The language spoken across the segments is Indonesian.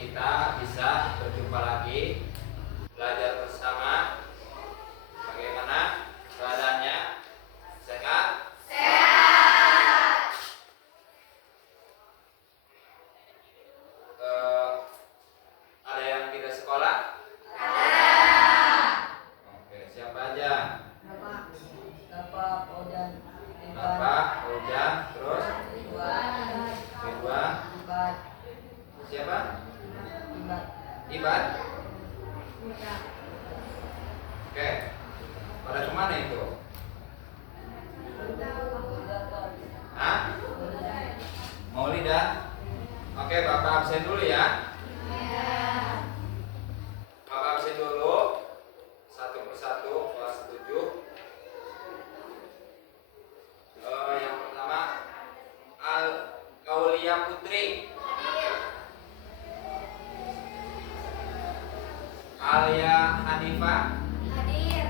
kita bisa berjumpa lagi, belajar bersama. Bagaimana keadaannya? Sehat? Sehat. Ada yang tidak sekolah? Ada. Oke, siapa aja? Bapak Ojan. Bapak, Ujang, terus Ridwan. Ridwan. Ibad. Siapa? Ibad. Ibad. Oke, pada kemana itu? Hah? Maulidah. Oke, Bapak absen dulu ya. Bapak absen dulu. Satu persatu kelas 7. Yang pertama Aulia Putri. Alia Hanifah. Hadir.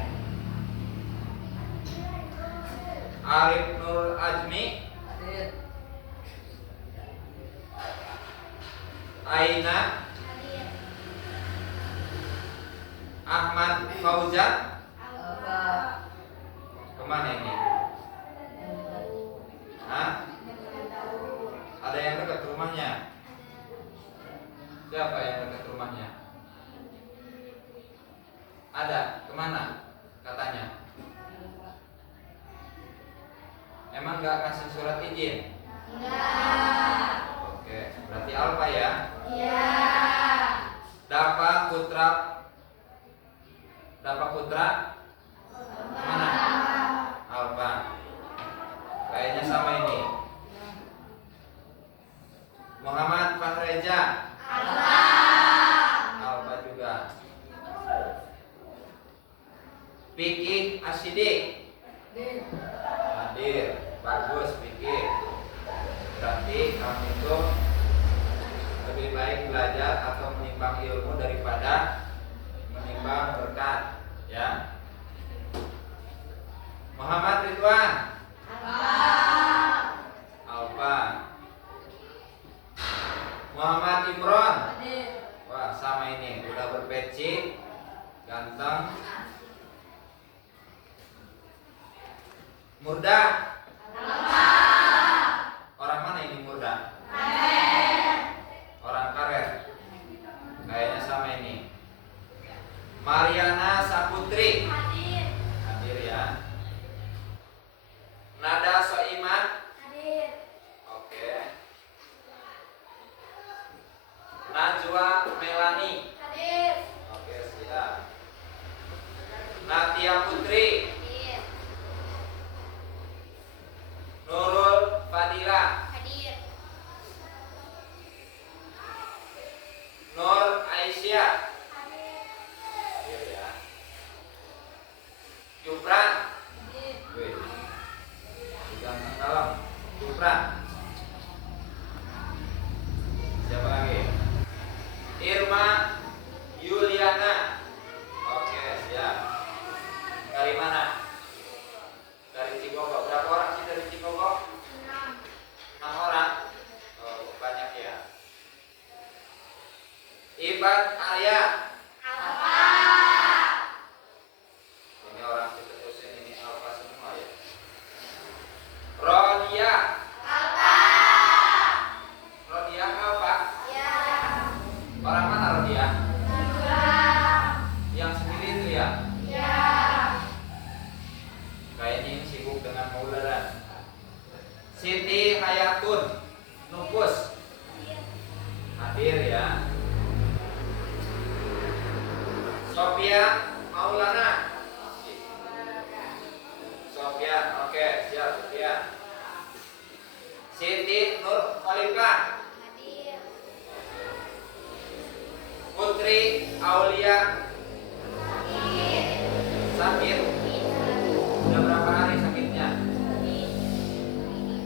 Arif Nur Ajmi. Hadir. Aina. Hadir. Ahmad Fauzan. Bapak. Kemana ini? Hah? Ada yang dekat rumahnya? Siapa yang dekat rumahnya? Ada, kemana? Katanya. Emang nggak kasih surat izin? Enggak. Oke, berarti Alfa ya? Iya. Dapa Putra. Dapa Putra? Mana? Alfa. Kayaknya sama ini. Muhammad Fahreja. Alfa juga. Fikih Asyidik. Hadir. Bagus Fikih. Berarti kamu itu lebih baik belajar atau menimbang ilmu daripada menimbang berkat, ya. Muhammad Ridwan. Alfa. Muhammad Imron. Wah, sama ini, udah berpeci, ganteng. Murda. Orang mana ini Murda? Orang Karet. Kayaknya sama ini. Mariana Saputri. Hadir ya. Nada Soiman. Oke. Najwa Melani. Oke, siap. Natia Putri. Nurul Fadila. Nur Aisyah. Hadir ya. Jupran. Wih, ganteng dalam. Jupran. Siapa lagi? Irma Yuliana. Oke, siap. Dari mana? Dari Cibogor. Berapa orang sih dari Cibogor? 6 orang. Oh, banyak ya. Ibad Arya. Ini orang Citerusin ini alfa semua ya. Rodia. Rodia alfa. Orang mana Rodia? Yang sendiri itu ya? Kayaknya ini sibuk dengan mauladan. Siti Hayatun Nupus. Hadir ya. Sofia Maulana. Sofia, oke, siap Sofia. Siti Nur Khalifah. Putri Aulia. Sakit. Udah berapa hari sakitnya?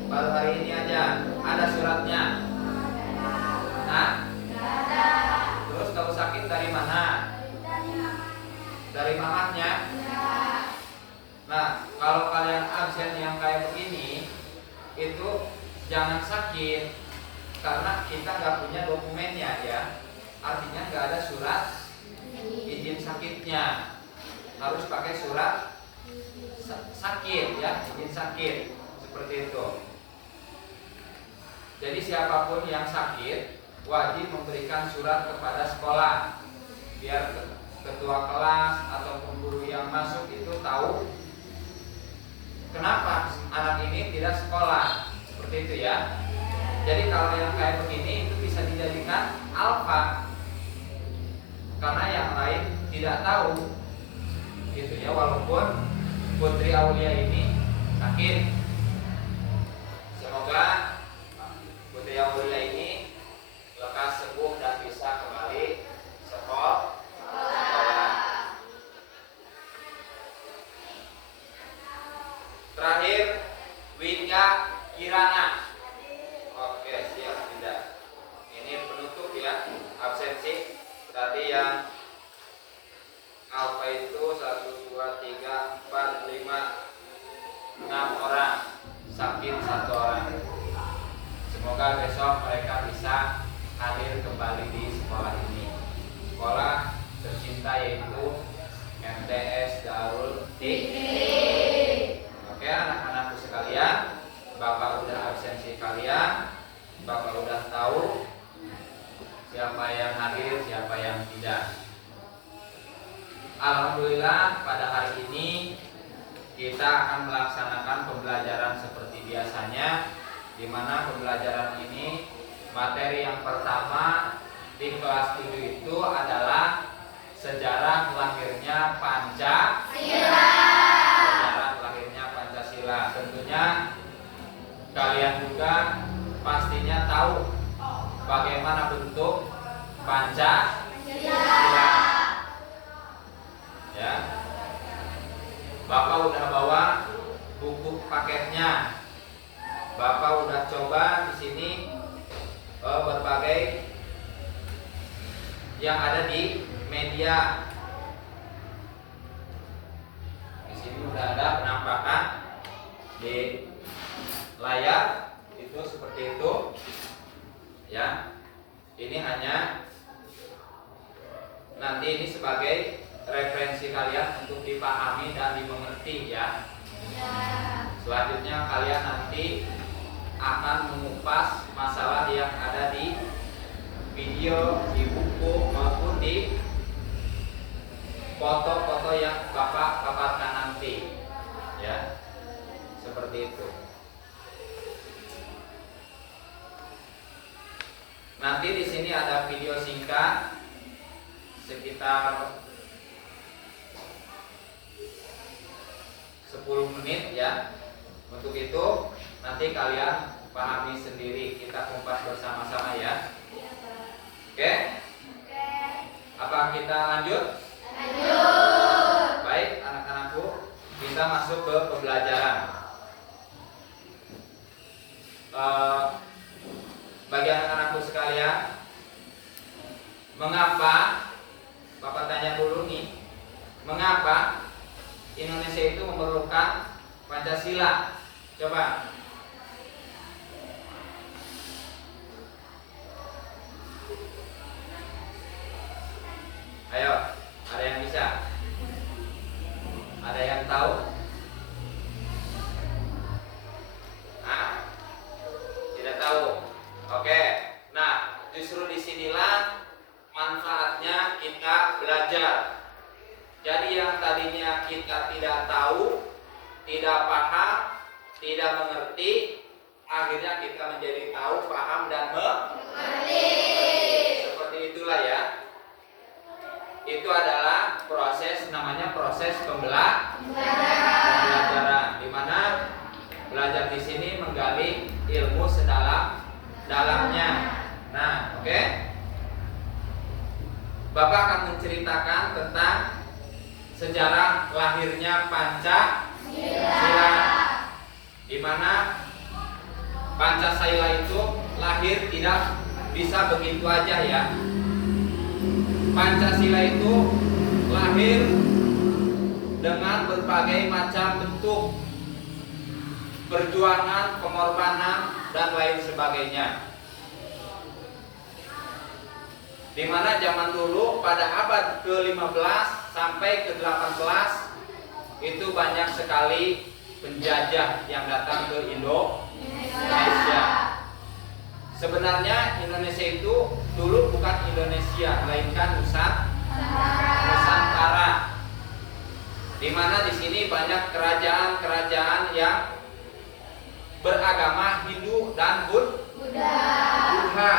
Baru hari ini aja. Ada suratnya? Hah? Terus kamu sakit dari mana? Dari mamahnya? Nah, kalau kalian absen yang kayak begini, itu jangan sakit karena kita nggak punya dokumennya ya. wajib memberikan surat kepada sekolah biar ketua kelas ataupun guru yang masuk itu tahu kenapa anak ini tidak sekolah, seperti itu ya. Jadi kalau yang kayak begini itu bisa dijadikan alfa karena yang lain tidak tahu gitu ya, walaupun Putri Aulia ini sakit. Semoga Putri Aulia ini lekas sembuh dan bisa kembali sekolah. Terakhir, Wika Kirana. Oke, siap tidak. Ini penutup ya, absensi. Tadi yang alfa itu 1, 2, 3, 4, 5, 6 orang, sakit 1 orang. Semoga besok mereka bisa hadir kembali di sekolah ini. Sekolah tercinta yaitu MTS Darul Fikri. Oke anak-anakku sekalian, Bapak udah absensi kalian, Bapak udah tahu siapa yang hadir, siapa yang tidak. Alhamdulillah pada hari ini kita akan melaksanakan pembelajaran seperti biasanya, di mana pembelajaran ini materi yang pertama di kelas 7 itu adalah sejarah lahirnya Pancasila. Sejarah lahirnya Pancasila. Tentunya kalian juga pastinya tahu bagaimana bentuk Pancasila. Ya, Bapak udah bawa buku paketnya. Bapak udah coba di sini berbagai yang ada di media. Di sini udah ada penampakan di layar itu seperti itu. Ya, ini hanya nanti ini sebagai referensi kalian untuk dipahami dan dimengerti ya. Selanjutnya kalian nanti akan mengupas masalah yang ada di video, di buku maupun di foto-foto yang Bapak paparkan nanti. Ya. Seperti itu. Nanti di sini ada video singkat sekitar 10 menit ya. Untuk itu nanti kalian pahami sendiri, kita kupas bersama-sama ya. Oke? Apa kita lanjut? Lanjut. Baik anak-anakku, kita masuk ke pembelajaran. Bagi anak-anakku sekalian, mengapa Bapak tanya dulu nih, mengapa Indonesia itu memerlukan Pancasila? Coba. Ayo, ada yang bisa? Ada yang tahu? Tidak tahu. Oke. Nah, justru disinilah manfaatnya kita belajar. Jadi yang tadinya kita tidak tahu, tidak paham, tidak mengerti, akhirnya kita menjadi tahu, paham, dan mengerti. Seperti itulah ya. Itu adalah proses, namanya proses pembelajaran, di mana belajar di sini menggali ilmu sedalam-dalamnya. Nah, oke. Bapak akan menceritakan tentang sejarah lahirnya Pancasila, di mana Pancasila itu lahir tidak bisa begitu aja ya. Pancasila itu lahir dengan berbagai macam bentuk perjuangan, pengorbanan, dan lain sebagainya. Di mana zaman dulu pada abad ke-15 sampai ke-18 itu banyak sekali penjajah yang datang ke Indonesia. Sebenarnya Indonesia itu dulu bukan Indonesia, melainkan Nusantara. Di mana di sini banyak kerajaan-kerajaan yang beragama Hindu dan Buddha.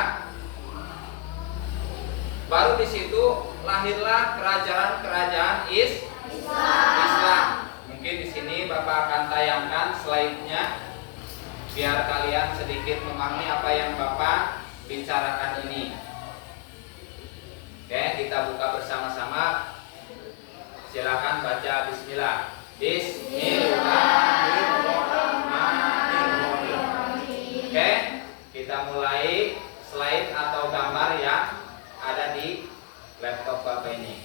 Baru di situ lahirlah kerajaan-kerajaan Islam. Mungkin di sini Bapak akan tayangkan slide-nya biar kalian sedikit memahami apa yang Bapak bicarakan ini. Oke, kita buka bersama-sama. Silakan baca bismillah. Bismillahirrahmanirrahim. Oke, kita mulai slide atau gambar yang ada di laptop Bapak ini.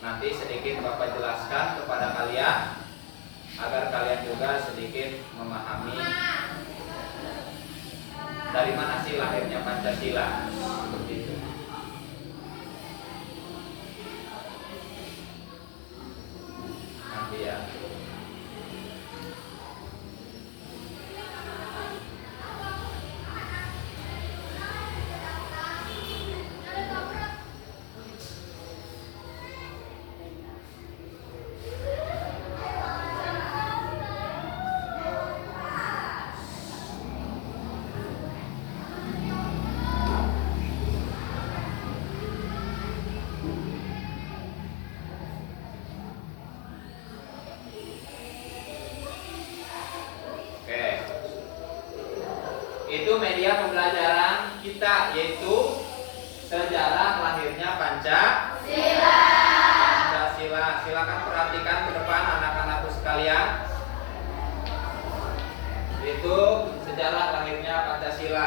Nanti sedikit Bapak jelaskan kepada kalian agar kalian juga sedikit memahami dari mana sih lahirnya Pancasila. Seperti itu. Nanti ya. Itu media pembelajaran kita, yaitu sejarah lahirnya Pancasila. Silakan perhatikan ke depan anak-anakku sekalian. Itu sejarah lahirnya Pancasila.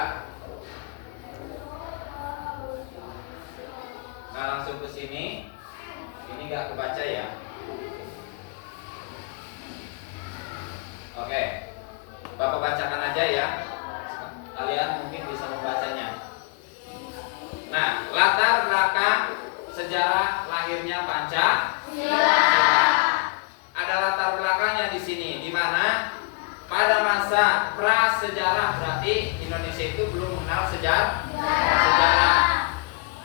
Nah, langsung ke sini. Ini nggak kebaca ya. Oke, Bapak bacakan aja ya. Kalian mungkin bisa membacanya. Nah, latar belakang sejarah lahirnya Pancasila. Ada latar belakangnya di sini, di mana pada masa prasejarah, berarti Indonesia itu belum mengenal sejarah.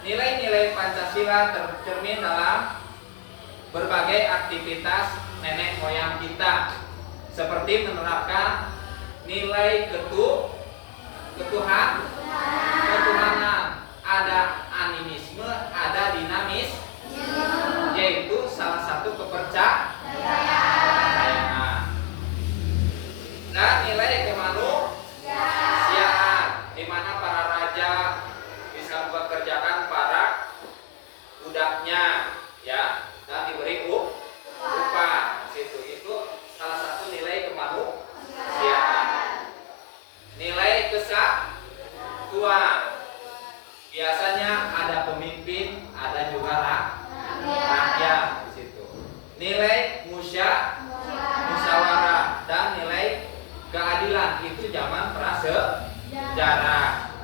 Nilai-nilai Pancasila tercermin dalam berbagai aktivitas nenek moyang kita, seperti menerapkan nilai ketuhanan, ada animisme, ada dinamis, yaitu salah satu kepercayaan, dan nilai kemanusiaan, di mana para raja bisa mempekerjakan para budaknya, ya, dan diberi upah. Itu salah satu nilai kemanusiaan. Nilai kesatuan, biasanya ada pemimpin, ada juga rakyat di situ. Nilai musyawarah dan nilai keadilan, itu zaman prasejarah.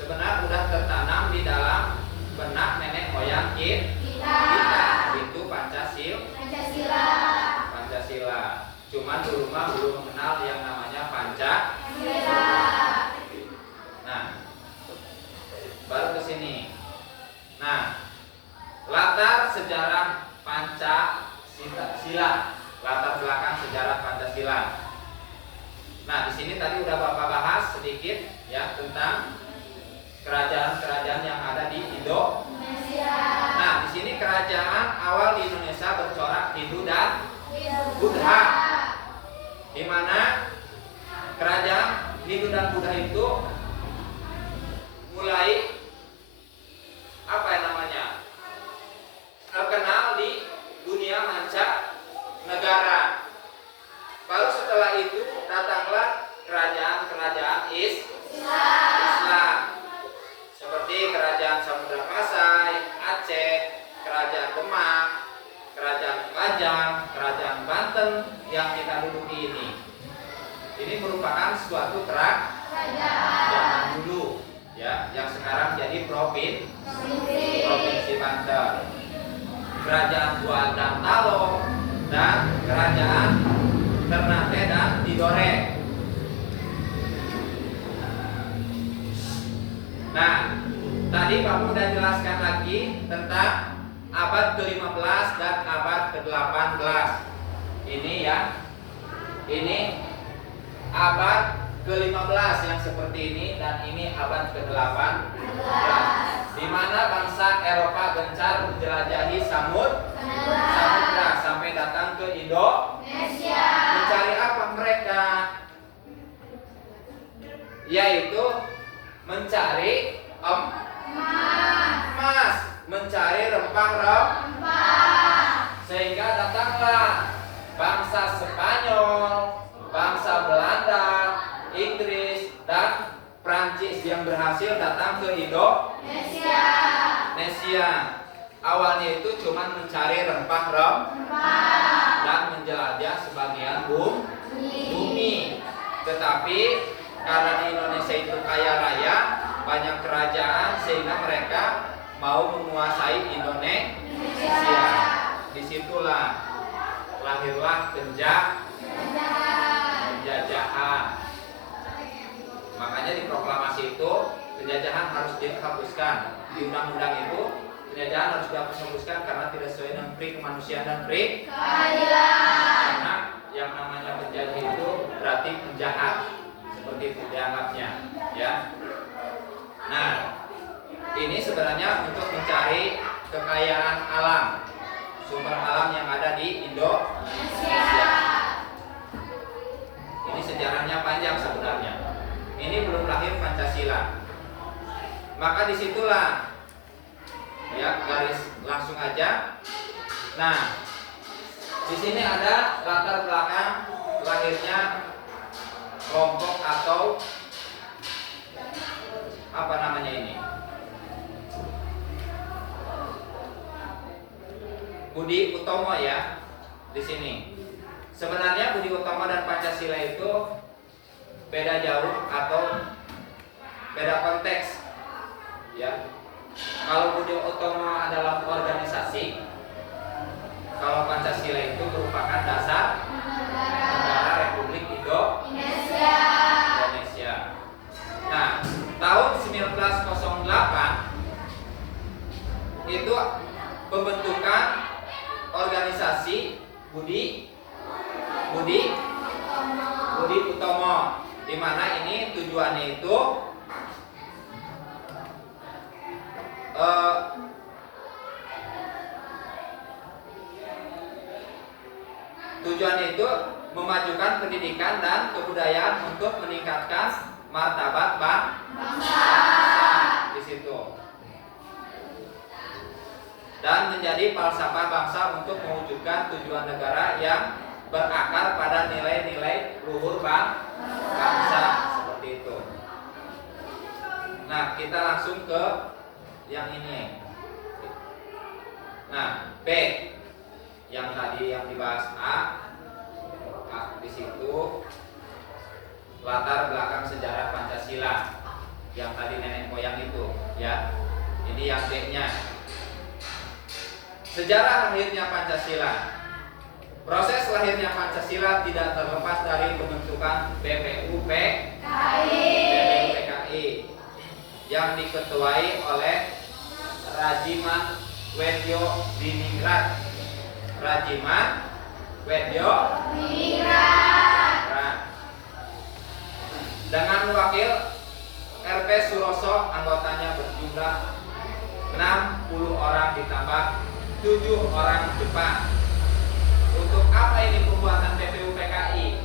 Sebenarnya sudah tertanam di dalam benak nenek moyang kita, itu Pancasila. Cuman dulu mah belum mengenal yang namanya Pancasila. Nah, baru ke sini. Nah, latar sejarah Pancasila, latar belakang sejarah Pancasila. Nah, di sini tadi udah Bapak bahas sedikit ya tentang kerajaan-kerajaan yang ada di Indonesia. Nah, di sini kerajaan awal di Indonesia bercorak Hindu dan Buddha, di mana kerajaan Hindu dan Buddha itu mulai terkenal di dunia mancanegara. Baru setelah itu datanglah kerajaan-kerajaan Islam, seperti kerajaan Samudra Pasai, Aceh, kerajaan Demak, kerajaan Pajang, kerajaan Banten yang kita duduki ini. Ini merupakan suatu kerajaan dulu, ya, yang sekarang jadi provinsi Banten. Kerajaan Tuan dan Talo dan kerajaan Ternate dan Tidore. Nah, tadi kamu udah jelaskan lagi tentang abad ke-15 dan abad ke-18. Ini ya. Ini abad ke-15 yang seperti ini, dan ini abad ke-18, di mana bangsa Eropa gencar menjelajahi samudra sampai datang ke Indonesia. Mencari apa mereka? Yaitu mencari emas, mencari rempah-rempah. Sehingga datanglah bangsa Spanyol, bangsa Belanda, Inggris, dan Prancis yang berhasil datang ke Indonesia. Awalnya itu cuma mencari rempah-rempah dan menjelajah sebagian bumi. Tetapi karena di Indonesia itu kaya raya, banyak kerajaan, sehingga mereka mau menguasai Indonesia. Disitulah lahirlah penjajahan. Makanya di proklamasi itu penjajahan harus dihapuskan. Di undang-undang itu penjajahan harus dihapuskan karena tidak sesuai dengan pri kemanusiaan dan pri keadilan. Karena yang namanya penjajah itu berarti penjahat, seperti itu dianggapnya, ya. Nah, ini sebenarnya untuk mencari kekayaan alam, sumber alam yang ada di Indonesia. Ini sejarahnya panjang sebenarnya. Ini belum lahir Pancasila. Maka disitulah, ya, garis langsung aja. Nah, di sini ada latar belakang lahirnya kelompok atau apa namanya ini? Budi Utomo, ya, di sini. Sebenarnya Budi Utomo dan Pancasila itu beda jauh atau beda konteks, ya. Kalau Budi Utomo adalah organisasi, kalau Pancasila itu merupakan dasar negara Republik Indonesia. Nah, tahun 1908 itu pembentukan organisasi Budi Utomo, di mana ini tujuannya itu memajukan pendidikan dan kebudayaan untuk meningkatkan martabat bangsa di situ, dan menjadi falsafah bangsa untuk mewujudkan tujuan negara yang berakar pada nilai-nilai luhur bangsa, seperti itu. Nah, kita langsung ke yang ini. Nah, B, yang tadi yang dibahas A di situ latar belakang sejarah Pancasila yang tadi nenek moyang itu, ya. Ini yang B-nya. Sejarah lahirnya Pancasila. Proses lahirnya Pancasila tidak terlepas dari pembentukan BPUPKI yang diketuai oleh Rajiman Wedyo Diningrat. Dengan wakil RP Suroso, anggotanya berjumlah 60 orang ditambah 7 orang Jepang. Untuk apa ini pembuatan BPUPKI?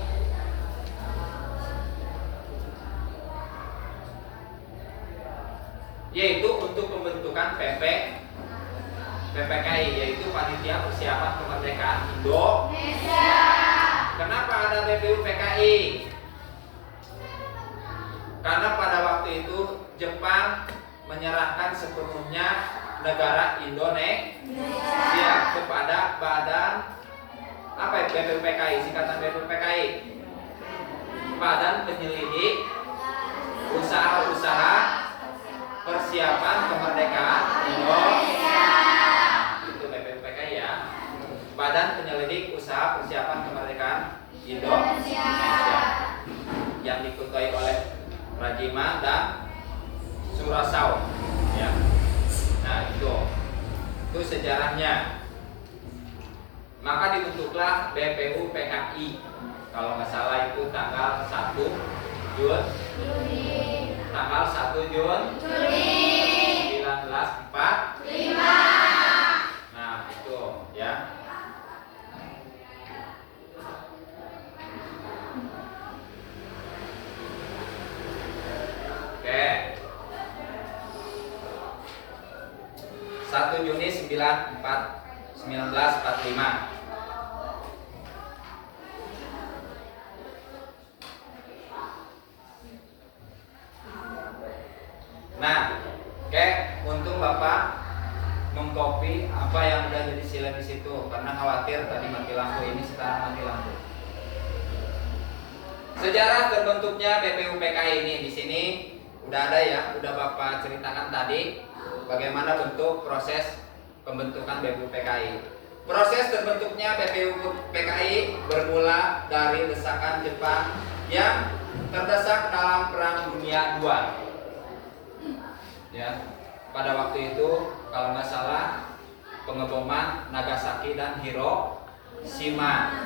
Yaitu untuk pembentukan PPKI, yaitu Panitia Persiapan Kemerdekaan Indonesia. Kenapa ada BPUPKI? Karena pada waktu itu Jepang menyerahkan sepenuhnya negara Indonesia kepada badan apa ya, BPUPKI, singkatan BPUPKI, Badan Penyelidik Usaha-usaha Persiapan Kemerdekaan Indonesia. Itu BPUPKI, ya. Badan Penyelidik Usaha Persiapan Kemerdekaan Indonesia. Rajima dan Surasau ya. Nah itu sejarahnya. Maka dibentuklah BPU PKI. Kalau nggak salah itu tanggal 1 Jun tanggal 1 Jun 1945. Nah itu ya. Oke. 1 Juni 1945. Nah, oke, untung Bapak mengcopy apa yang udah jadi slide di situ karena khawatir tadi mati lampu, ini sekarang mati lampu. Sejarah terbentuknya BPU PKI ini di sini udah ada ya, udah Bapak ceritakan tadi bagaimana bentuk proses pembentukan BPU PKI. Proses terbentuknya BPU PKI bermula dari desakan Jepang yang terdesak dalam Perang Dunia II. Ya, pada waktu itu kalau nggak salah pengeboman Nagasaki dan Hiroshima,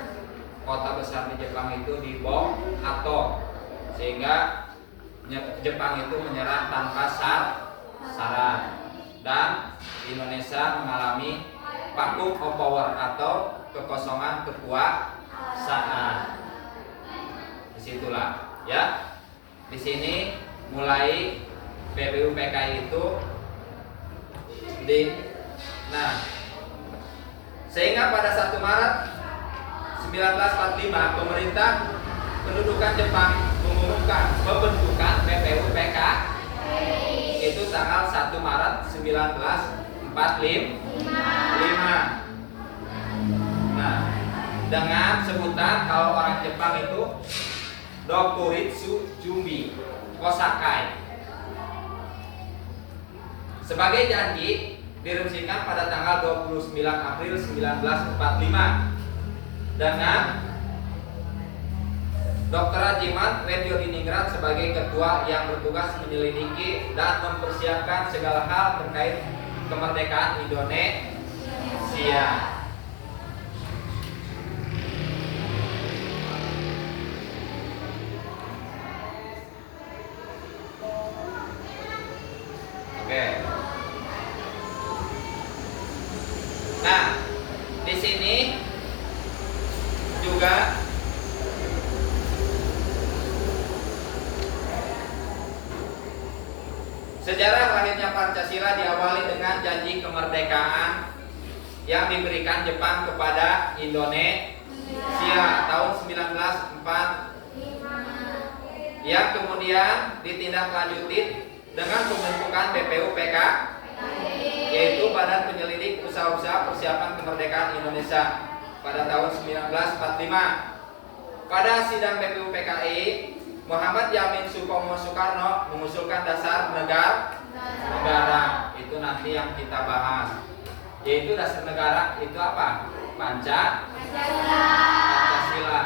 kota besar di Jepang itu dibom atom sehingga Jepang itu menyerah tanpa syarat dan Indonesia mengalami vacuum of power atau kekosongan kekuasaan. Disitulah ya. Di sini mulai BPU PKI itu sehingga pada 1 Maret 1945 pemerintah pendudukan Jepang mengumumkan pembentukan BPU PKI itu tanggal 1 Maret 1945. Nah, dengan sebutan kalau orang Jepang itu Dokuritsu Jumbi Kosakai. Sebagai janji diresmikan pada tanggal 29 April 1945 dengan Dr. Rajiman Rediodiningrat sebagai ketua yang bertugas menyelidiki dan mempersiapkan segala hal terkait kemerdekaan Indonesia. Oke. Nah, di sini juga sejarah lahirnya Pancasila diawali dengan janji kemerdekaan yang diberikan Jepang kepada Indonesia tahun 1945 yang kemudian ditindaklanjuti dengan pembentukan BPU PKI yaitu Badan Penyelidik Usaha-usaha Persiapan Kemerdekaan Indonesia pada tahun 1945. Pada sidang BPU PKI, Muhammad Yamin Supomo Soekarno mengusulkan dasar negara. Itu nanti yang kita bahas. Yaitu dasar negara itu apa? Pancasila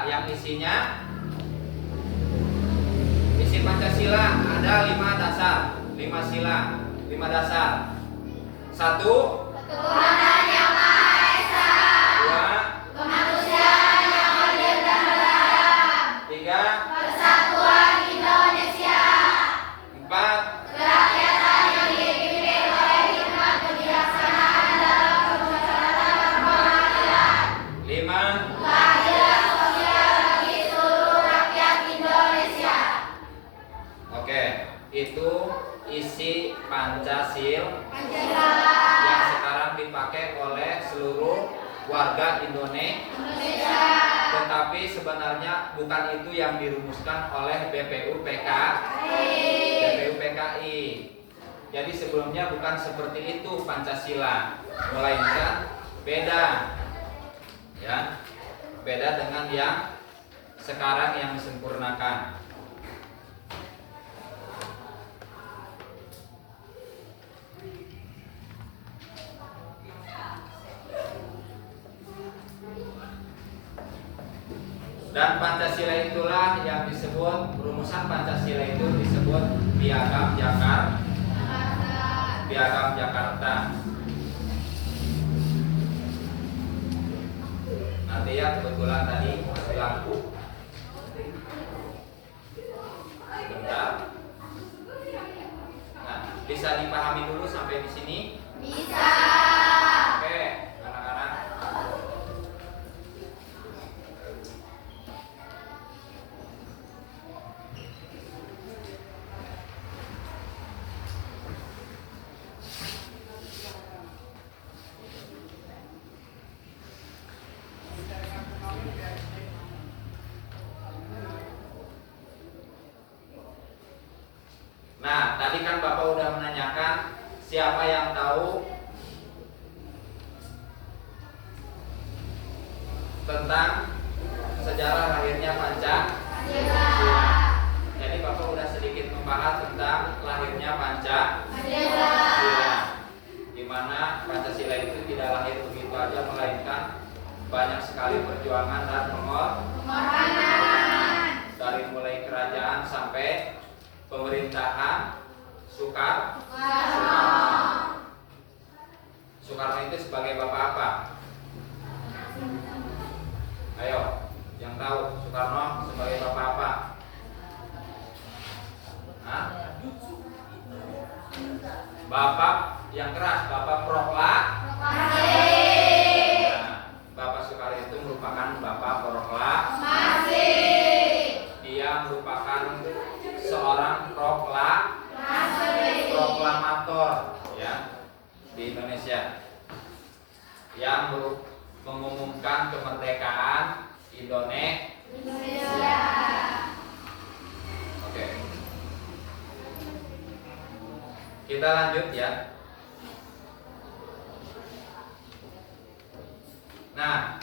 yang isinya isi Pancasila ada 5 dasar. 1. Ketuhanan yang Maha Esa. 2. Kemanusiaan yang adil dan beradab. 3. Persatuan Indonesia. 4. Kerakyatan yang dipimpin oleh hikmat kebijaksanaan dalam kemusyawaratan berkeadilan. 5. Keadilan sosial bagi seluruh rakyat Indonesia. Oke, itu isi Pancasila Pancasila yang sekarang dipakai oleh seluruh warga Indonesia. Tetapi sebenarnya bukan itu yang dirumuskan oleh BPU PKI. Jadi sebelumnya bukan seperti itu Pancasila, melainkan beda. Ya. Beda dengan yang sekarang yang disempurnakan. Dan Pancasila itulah yang disebut, rumusan Pancasila itu disebut disebut Piagam Jakarta. Nanti ya, kebetulan tadi mati lampu. Bentar. Nah, bisa dipahami dulu sampai di sini? Bisa. Oke, anak-anak. Nah, tadi kan Bapak udah menanyakan siapa yang tahu tentang sejarah lahirnya Pancasila. Jadi Bapak udah sedikit membahas tentang lahirnya Pancasila, di mana Pancasila itu tidak lahir begitu aja, melainkan banyak sekali perjuangan dan pengorbanan dari mulai kerajaan sampai pemerintahan Soekarno itu sebagai bapak apa? Ayo, yang tahu Soekarno sebagai bapak apa? Hah? Bapak yang keras, bapak proklamasi. Nah, Bapak Soekarno itu merupakan bapak proklamasi. Dia merupakan seorang proklamator ya di Indonesia yang mengumumkan kemerdekaan Indonesia. Oke. Kita lanjut ya. Nah,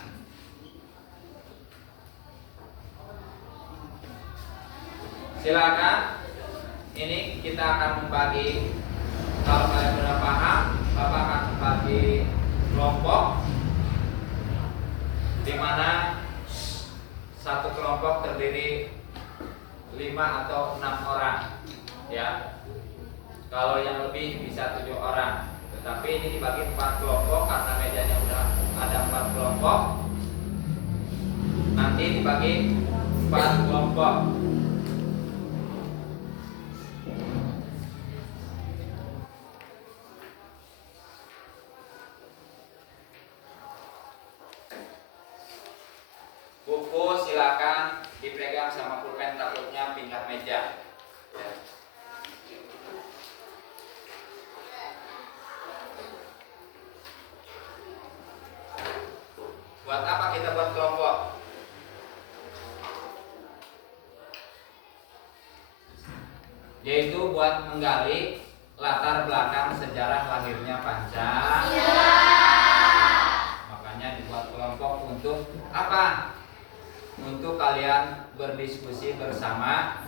silakan. Ini kita akan membagi, kalau kalian sudah paham, Bapak akan membagi kelompok, di mana satu kelompok terdiri 5 atau 6 orang, ya. Kalau yang lebih bisa 7 orang. Tetapi ini dibagi 4 kelompok karena mejanya udah ada 4 kelompok. Nanti dibagi 4 kelompok. Buku silakan dipegang sama pulpen, takutnya pindah meja. Ya. Buat apa kita buat kelompok? Yaitu buat menggali latar belakang sejarah lahirnya Pancasila. Makanya dibuat kelompok untuk apa? Untuk kalian berdiskusi bersama,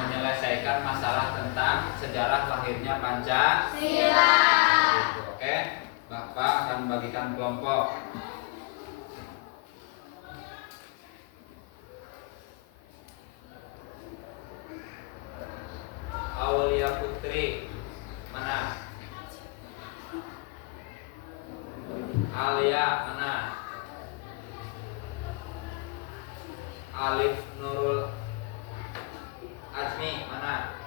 menyelesaikan masalah tentang sejarah lahirnya Pancasila. Oke, Bapak akan membagikan kelompok. Aulia Putri, mana? Alia, mana? Alif Nurul Azmi, mana?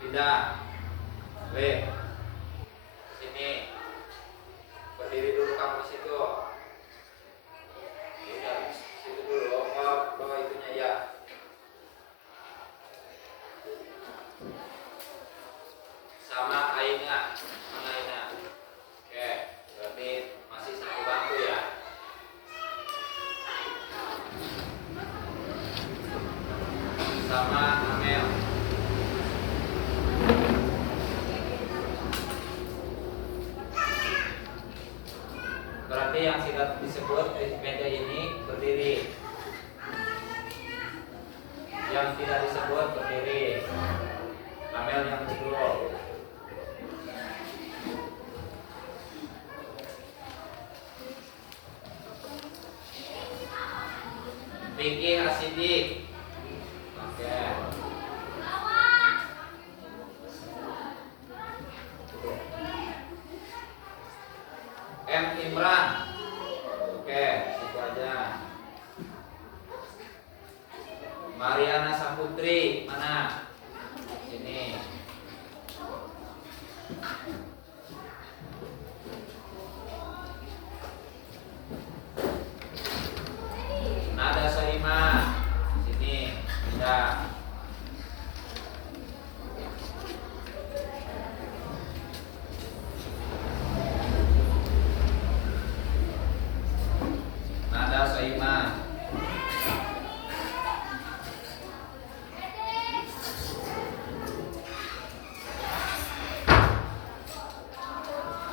Tidak. W. Sini. Berdiri dulu kamu di situ. Tidak, situ dulu. Oh, bawa itunya ya. Sama Aina, mana Aina? Oke, berarti masih satu bangku ya. Sama Amel. Berarti yang sudah disebut di meja ini berdiri. Yang tidak disebut berdiri. Amel yang duduk. Vicky Hasidi. Oke. M. Imran. Oke, itu aja. Mariana Saputri, mana? Sini. Nada Soima, sini. Pindah. Nada Soima.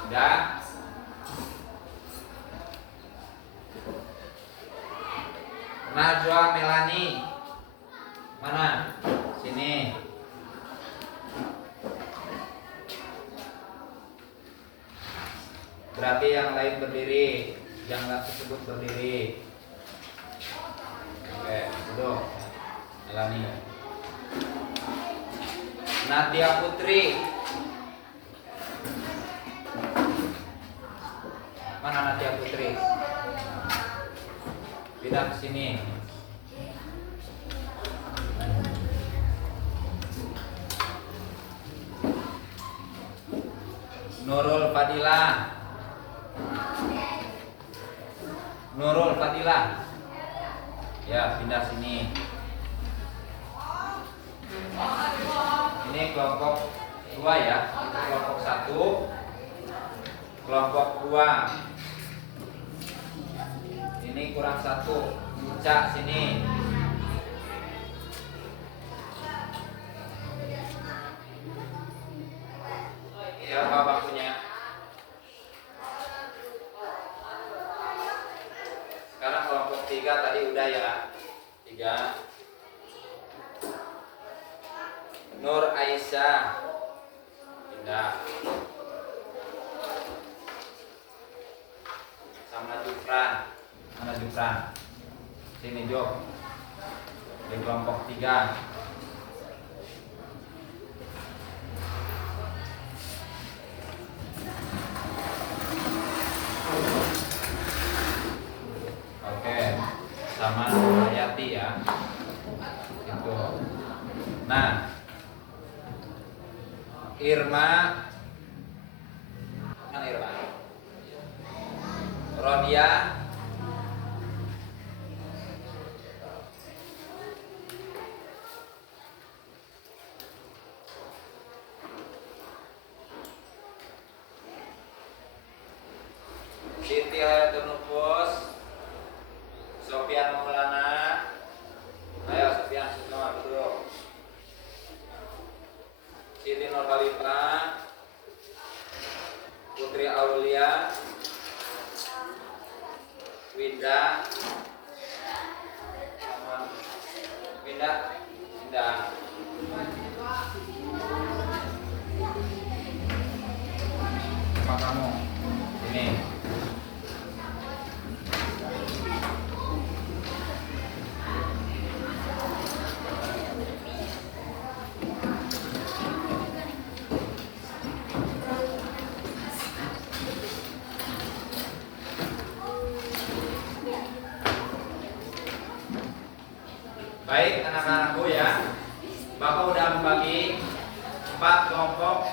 Udah. Najwa Melani, mana? Sini. Berarti yang lain berdiri, yang tersebut berdiri. Oke, duduk. Melani. Nadia Putri. Mana Nadia Putri? Pindah ke sini. Nurul Fadila. Nurul Fadila. Ya, pindah sini. Ini kelompok 2 ya. Itu kelompok 1. Kelompok 2. Ini kurang 1. Ucak sini. Siapa bakunya? Sekarang kelompok 3 tadi udah ya. 3. Nur Aisyah. Pindah. Sama Jufran. Mana Jufran? Sini Jok. Di kelompok 3. Oke, sama Hayati ya. Itu. Nah, Irma. Mana Irma? Rodia. Siti Hayatul Nufus. Sofian Maulana. Ayo Sofian semua duduk. Siti Nur Khalifah. Putri Aulia. Winda. Winda. Winda. Sama kamu. Ini. Baik anak-anakku ya, Bapak udah membagi 4 kelompok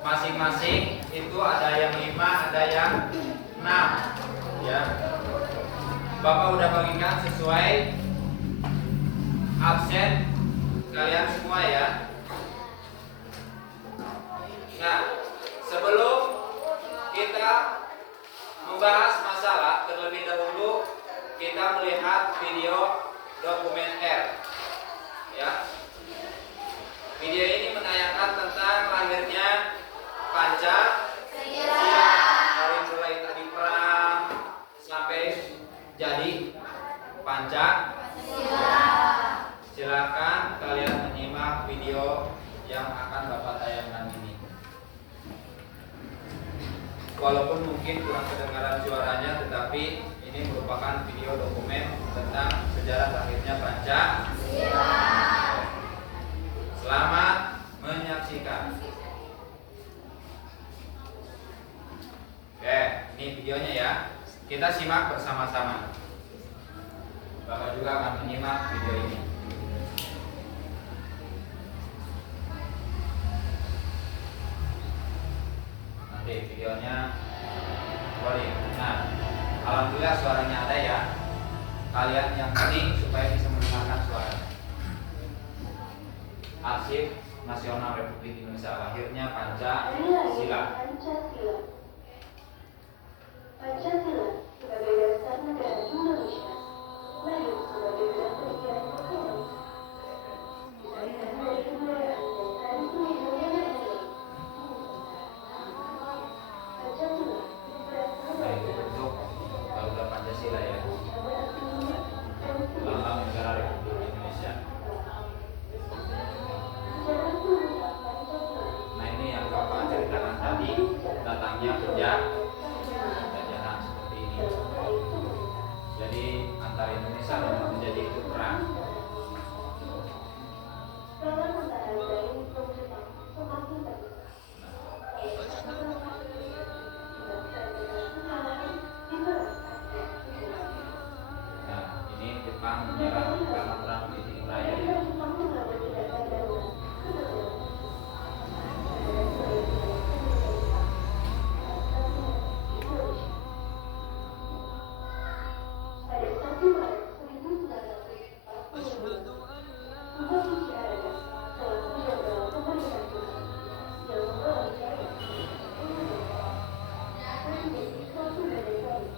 masing-masing. Itu ada yang 5, ada yang 6 ya. Bapak udah bagikan sesuai absen kalian semua ya. Nah, sebelum kita membahas masalah, terlebih dahulu kita melihat video dokumen R ya. Video ini menayangkan tentang lahirnya Pancasila dari mulai tadi perang sampai jadi Pancasila. Silakan kalian menyimak video yang akan Bapak tayangkan ini. Walaupun mungkin kurang kedengaran suaranya, tetapi ini merupakan video dokumen tentang sejarah lahirnya Pancasila. Selamat menyaksikan. Oke, ini videonya. Kita simak bersama-sama. Bapak juga akan menyimak video ini. Nanti videonya boleh. Nah, alhamdulillah suaranya ada ya. Kalian yang kening supaya bisa mendengarkan suara. Arsip Nasional Republik Indonesia, lahirnya Pancasila. Pancasila sebagai dasar negara Indonesia lahir sebagai dasar negara negara dari kebudayaan dan tradisi Indonesia. Pancasila berasal Nah, itu bentuk Garuda Pancasila ya. Lambang negara Republik Indonesia. Nah, ini yang Bapak ceritakan tadi, datangnya penjajahan seperti ini. Jadi antara Indonesia dan menjadi itu perang. Nah, ini Jepang menyerang karena perang di Timur Raya. Pada 1 Maret 1945, Tuhan Tiada telah tiba dalam pemerintahan Tuhan yang membawa Tiada menjadi suatu negara baru,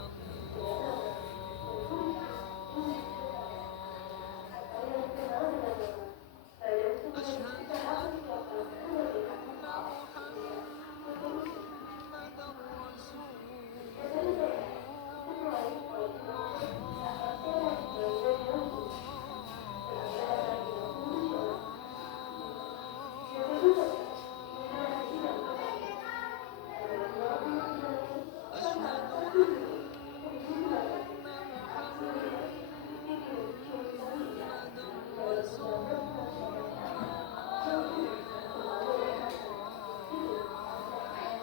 atau yang dikenal dengan nama Badan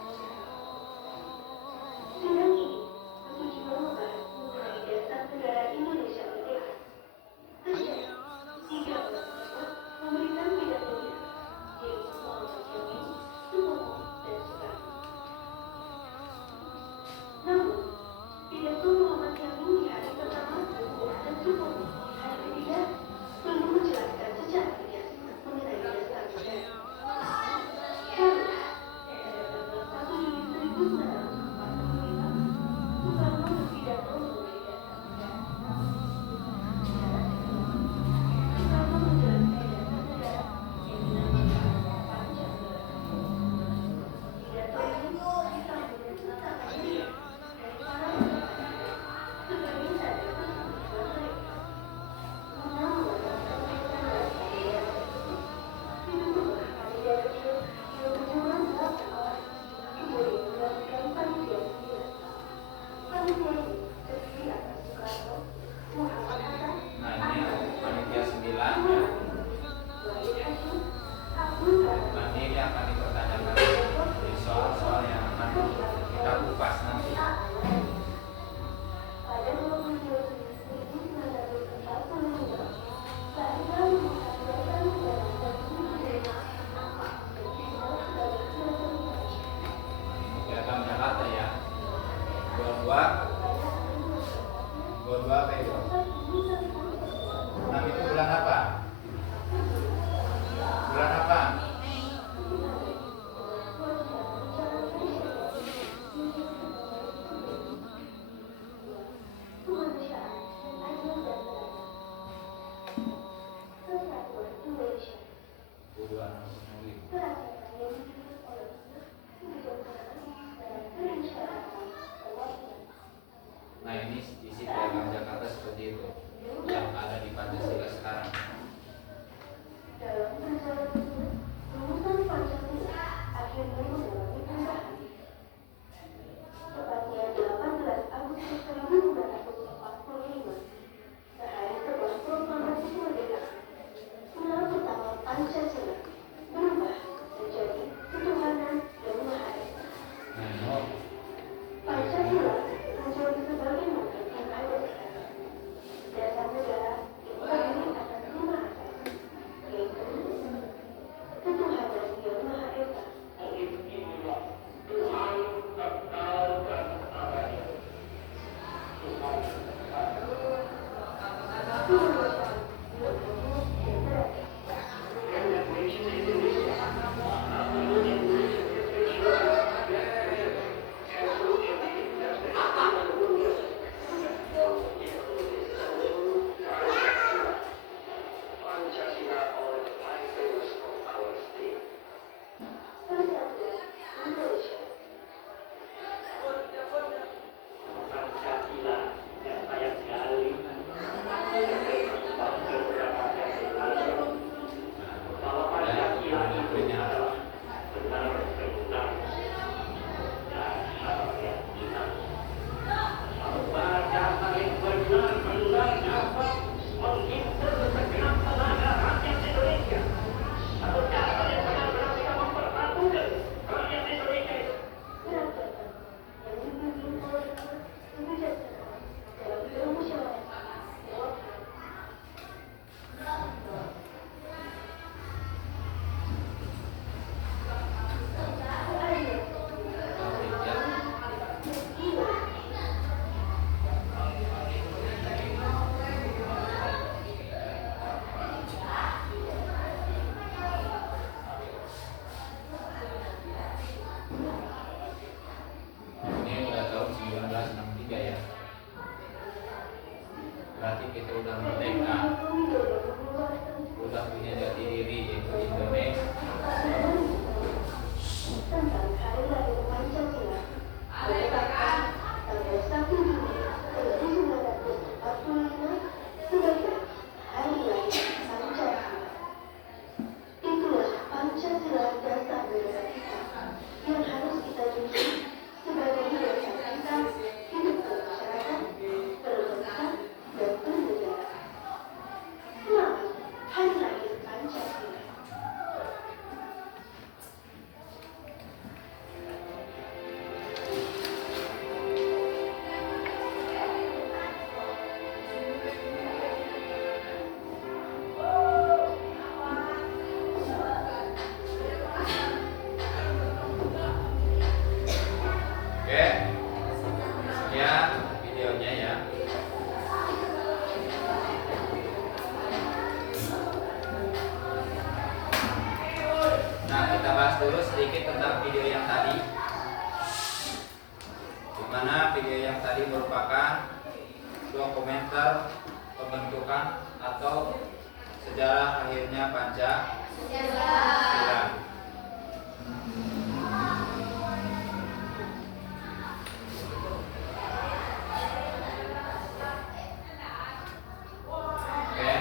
Usaha Persiapan Kemerdekaan. Sidang ini bertujuan membahas mengenai dasar negara Indonesia merdeka. Sejak 3 Oktober memberikan pidatonya, yaitu Muhammad Yamin, Soekarno, dan Soekarno. Namun, pidato Muhammad Yamin di hari pertama dan Soekarno di hari ketiga belum menjelaskan secara tegas mengenai dasar negara. Karena pada 1 Juli 1945, Soekarno berpidato mengenai dasar negara. Soekarno menjelaskan dasar negara yang dinamakan Pancasila. Pidato ini disambut sangat meriah dari para peserta sebagai tanda persetujuan mereka guna mengembangkan negara Indonesia. Didukunglah panitia kecil yang berjumlah 8 orang, kemudian dilakukan panitia 9. Panitia ini terdiri atas Soekarno, Muhammad Hatta, Nah, ini panitia 9 ya. Wahid Hasyim, Abdul Karim, Nanti ini akan dipertanyakan di soal-soal yang akan kita kupas nanti. pada 22 Juli 1945, Belanda mengajukan negara Republik Indonesia dikenal sebagai Kerajaan Indonesia. Piagam Jakarta ya. 22 apa itu? 6 itu bulan apa? Bulan apa? Kemanusiaan, adil dan beradab. Kesatuan Indonesia. 22 Kerajaan yang dipimpin oleh kebijaksanaan dan keniscayaan kewajiban. Nah, ini isi piagam Jakarta seperti itu yang ada di Pancasila sekarang. Dalam perjalanan tersebut, rumusan Pancasila akhirnya mengalami perubahan. Tepatnya 18 Agustus 1945, sehari setelah proklamasi kemerdekaan, pulau pertama Pancasila berubah menjadi ketuhanan yang Maha Esa. Nah, Pancasila menjadi sebagai dulu sedikit tentang video yang tadi, di mana video yang tadi merupakan dokumenter pembentukan atau sejarah lahirnya Pancasila. Oke.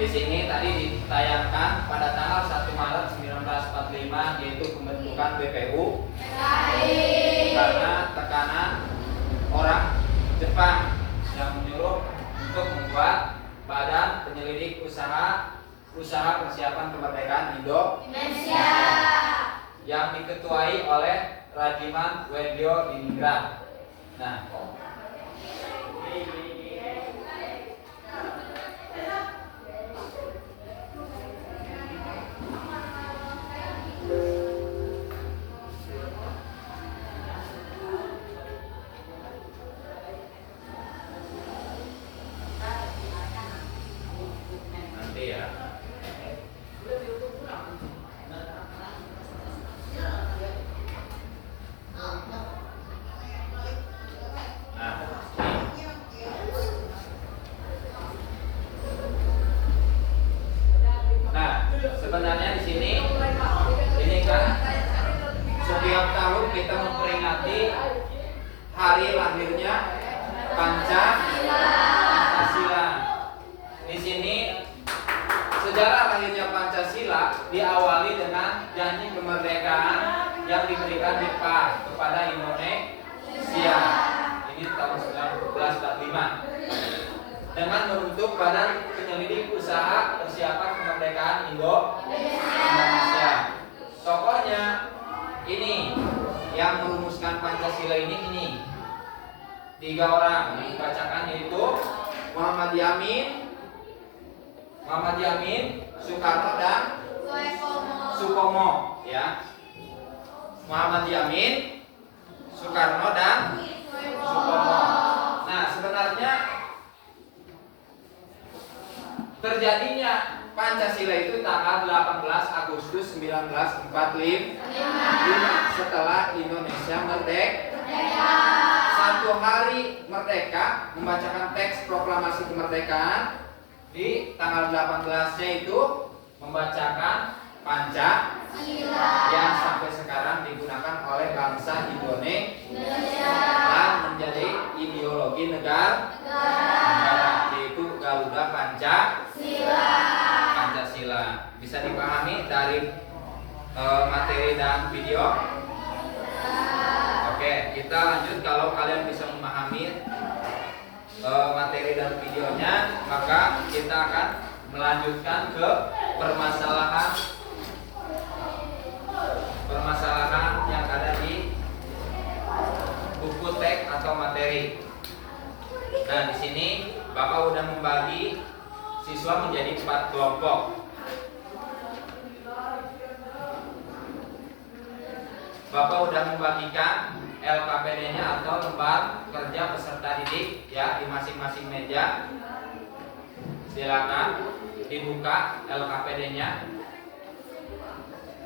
Di sini tadi ditayangkan pada tanggal 1 Maret 1945 yaitu pembentukan BPU karena tekanan orang Jepang yang menyuruh untuk membuat Badan Penyelidik Usaha Persiapan Kemerdekaan Indonesia yang diketuai oleh Rajiman Wedyo Diningrat. Nah, nanti ya. Nah, sebenarnya di sini ini kan setiap tahun kita memperingati hari lahirnya Pancasila. Di sini sejarah lahirnya Pancasila diawali dengan janji kemerdekaan yang diberikan Jepang kepada Indonesia. Ini tahun 1945 dengan membentuk Badan Penyelidik Usaha Persiapan Kemerdekaan Indonesia. Tokohnya ini yang merumuskan Pancasila ini 3 orang yang dibacakan yaitu Muhammad Yamin, Soekarno dan Sukomo ya. Muhammad Yamin, Soekarno dan Sukomo. Nah, sebenarnya terjadinya Pancasila itu tanggal 18 Agustus 1945 setelah Indonesia merdeka. 1 hari merdeka membacakan teks proklamasi kemerdekaan. Di tanggal 18-nya itu membacakan Pancasila yang sampai sekarang digunakan oleh bangsa Indonesia dan menjadi ideologi negara yaitu Garuda Pancasila. Bisa dipahami dari materi dan video? Oke, kita lanjut. Kalau kalian bisa memahami materi dan videonya, maka kita akan melanjutkan ke permasalahan yang ada di buku teks atau materi. Nah, di sini Bapak udah membagi siswa menjadi 4 kelompok. Bapak udah membagikan LKPD-nya atau lembar kerja peserta didik ya di masing-masing meja. Silakan dibuka LKPD-nya.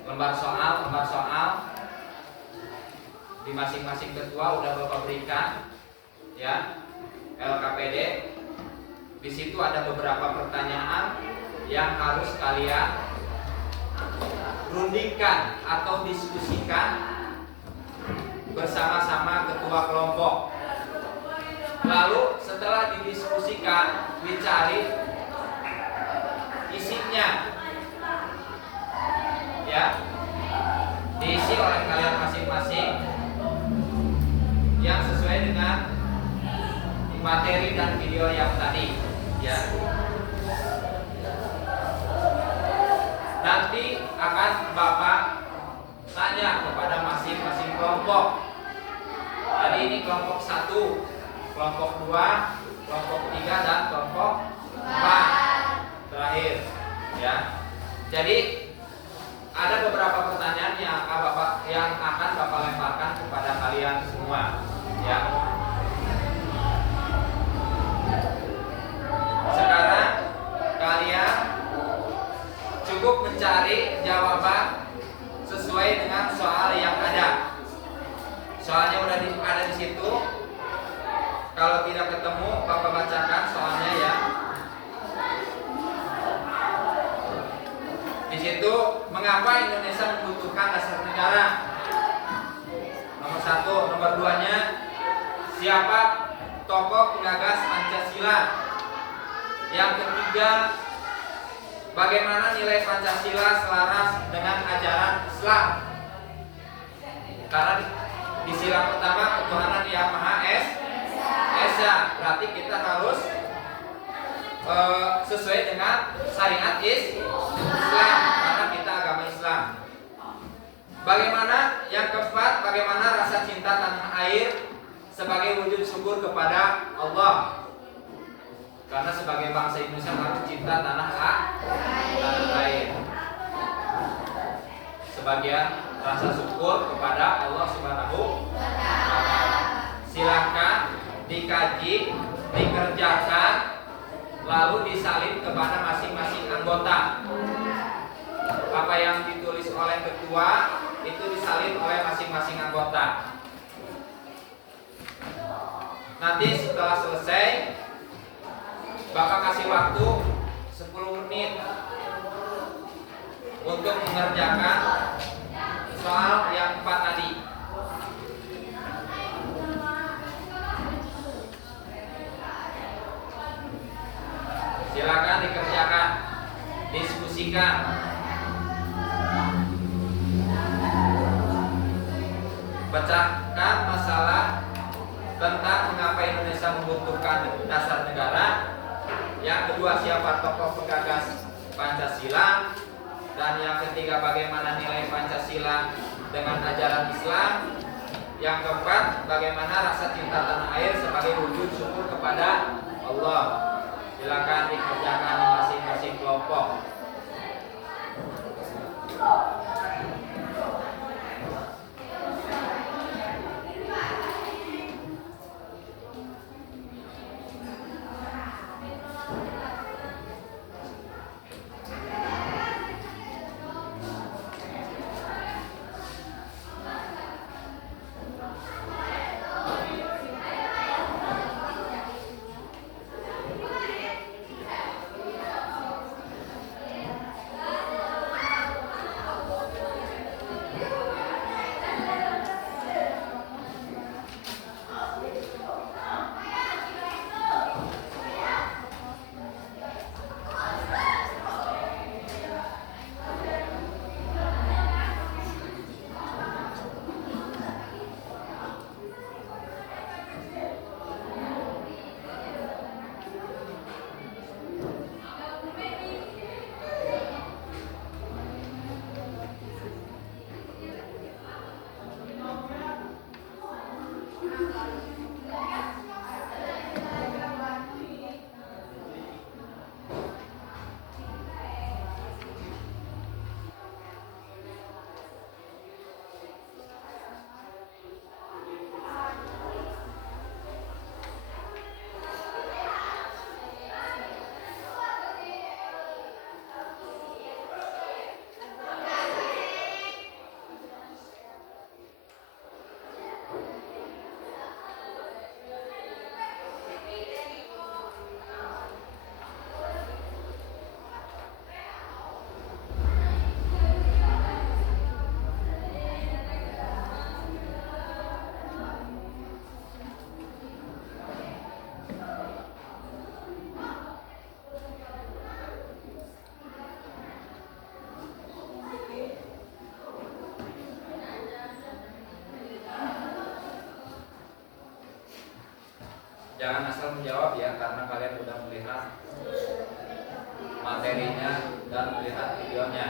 Lembar soal di masing-masing ketua udah Bapak berikan ya LKPD. Di situ ada beberapa pertanyaan yang harus kalian rundingkan atau diskusikan bersama-sama ketua kelompok. Lalu setelah didiskusikan, dicari isinya, ya, diisi oleh kalian masing-masing yang sesuai dengan materi dan video yang tadi, ya. Nanti akan Bapak tanya kepada masing-masing kelompok. Jadi ini kelompok 1, kelompok 2, kelompok 3 dan kelompok 4 terakhir ya. Jadi ada beberapa pertanyaan yang akan Bapak lemparkan kepada kalian semua ya. Sekarang yaitu mengapa Indonesia membutuhkan dasar negara. Nomor 1, nomor 2-nya siapa tokoh penggagas Pancasila. Yang ketiga, bagaimana nilai Pancasila selaras dengan ajaran Islam. Karena di sila pertama ketuhanan yang Maha Esa, berarti kita harus sesuai dengan syariat Islam karena kita agama Islam. Bagaimana yang keempat, bagaimana rasa cinta tanah air sebagai wujud syukur kepada Allah. Karena sebagai bangsa Indonesia harus cinta tanah air. Sebagian rasa syukur kepada Allah Subhanahu wa taala. Silakan dikaji, dikerjakan, lalu disalin kepada masing-masing anggota. Apa yang ditulis oleh ketua itu disalin oleh masing-masing anggota. Nanti setelah selesai Bapak kasih waktu 10 menit untuk mengerjakan soal yang 4 tadi. Silakan dikerjakan, diskusikan. Pecahkan masalah tentang mengapa Indonesia membutuhkan dasar negara. Yang kedua, siapa tokoh penggagas Pancasila. Dan yang ketiga, bagaimana nilai Pancasila dengan ajaran Islam. Yang keempat, bagaimana rasa cinta tanah air sebagai wujud syukur kepada Allah. Silakan dikerjakan di masing-masing kelompok. Jangan asal menjawab ya, karena kalian sudah melihat materinya dan melihat videonya.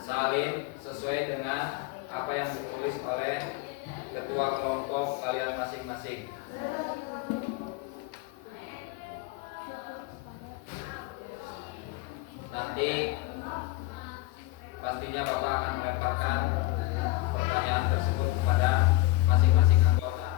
Salin sesuai dengan apa yang ditulis oleh ketua kelompok kalian masing-masing. Nanti pastinya Bapak akan melemparkan pertanyaan tersebut kepada masing-masing anggota.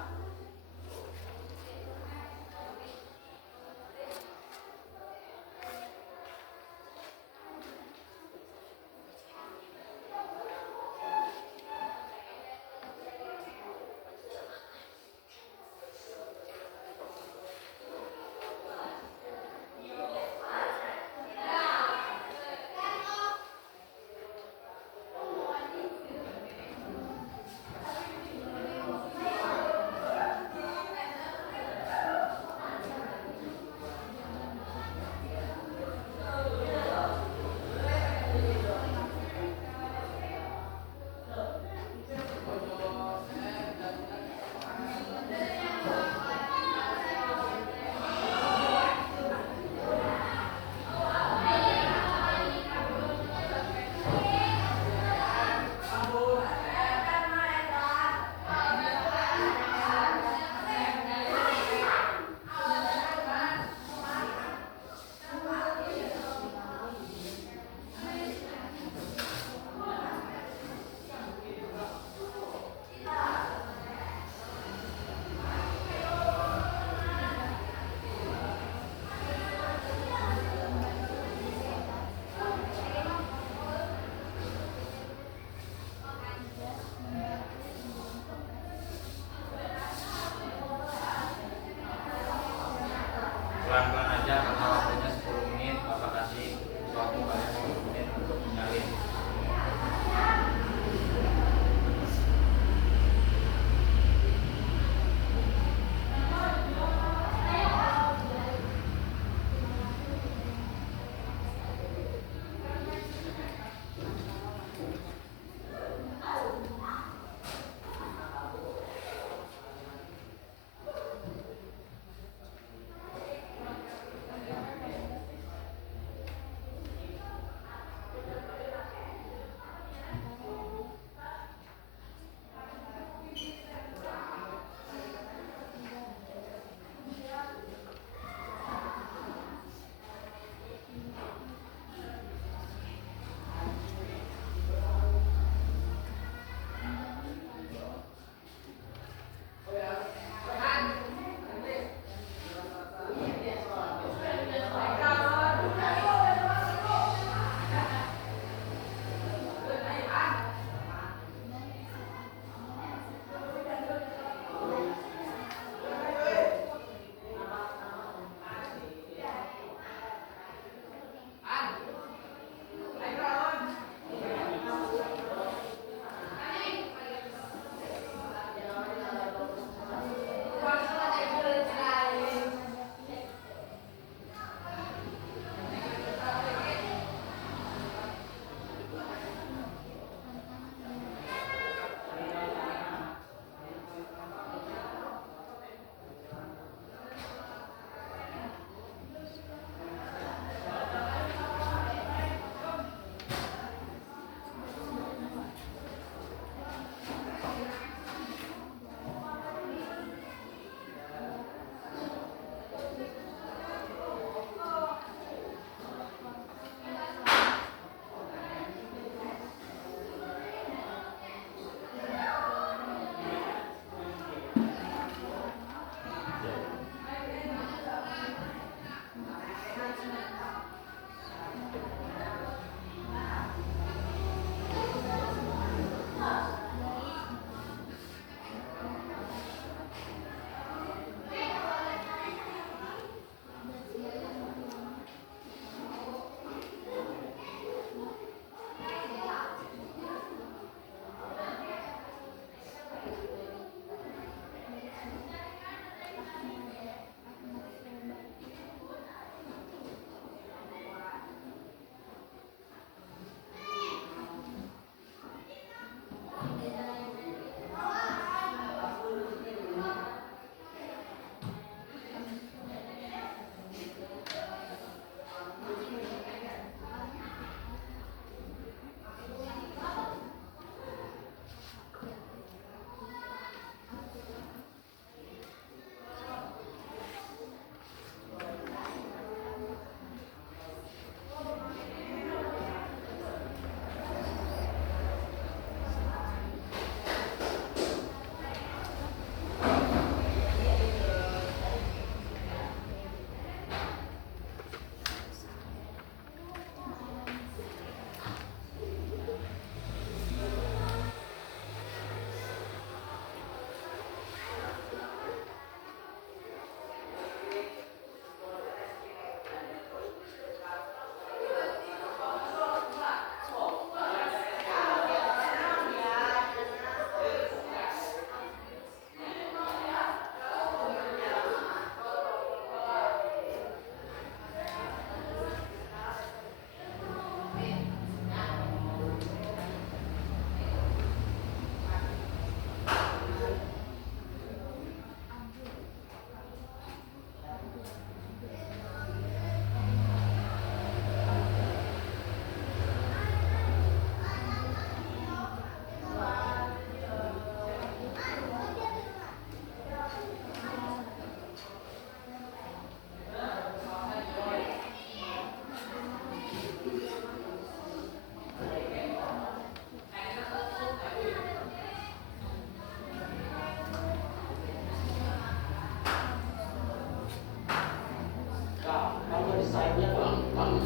selesainya gampang.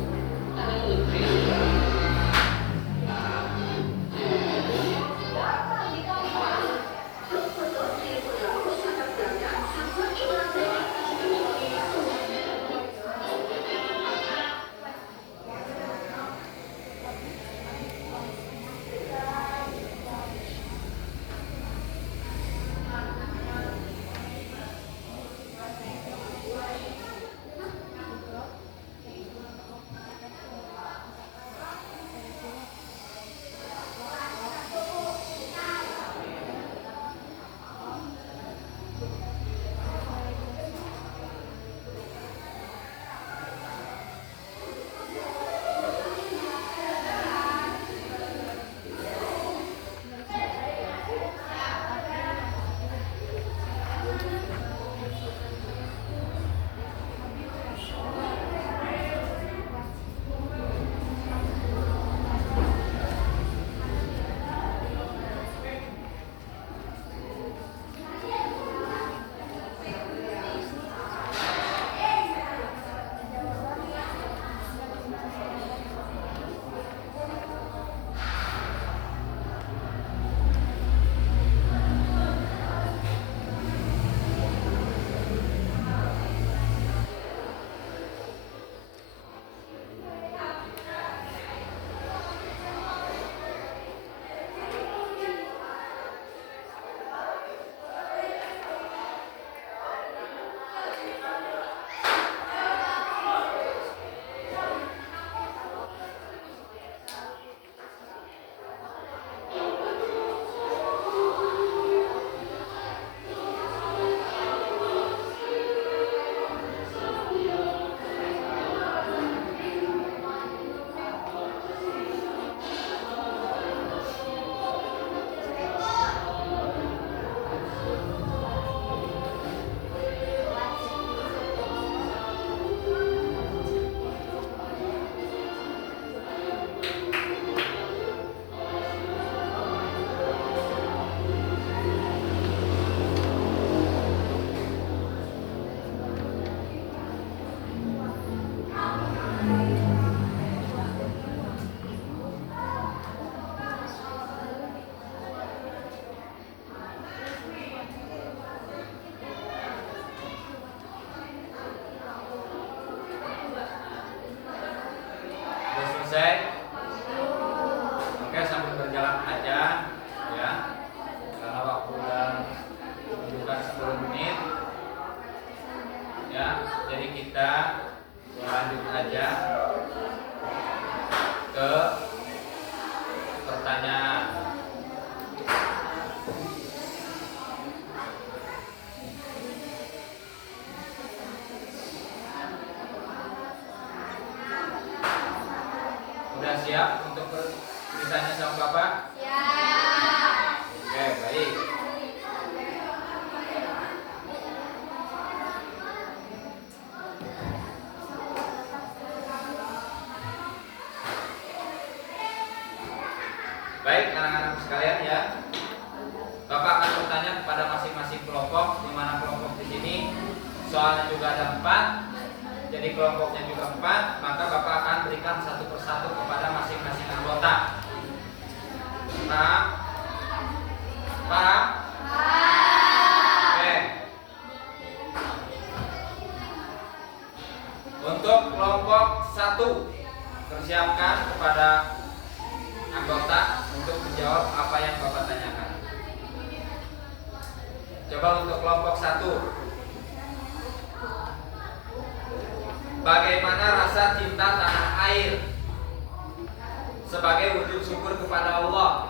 Karena negeri sudah selesai. Oke, sambil berjalan aja ya, karena waktu udah menunjukkan 10 menit ya, jadi kita lanjut aja ke pertanyaan. Udah siap untuk ditanya sama Bapak? Siap. Oke, baik. Baik, anak-anak sekalian ya. Bapak akan bertanya kepada masing-masing kelompok, di mana kelompok di sini soalnya juga ada 4. Jadi kelompoknya juga 4, maka Bapak akan berikan satu persatu kepada masing-masing anggota. Paham? Paham? Oke. Untuk kelompok 1, persiapkan kepada anggota untuk menjawab apa yang Bapak tanyakan. Coba untuk kelompok 1. Bagaimana rasa cinta tanah air sebagai wujud syukur kepada Allah?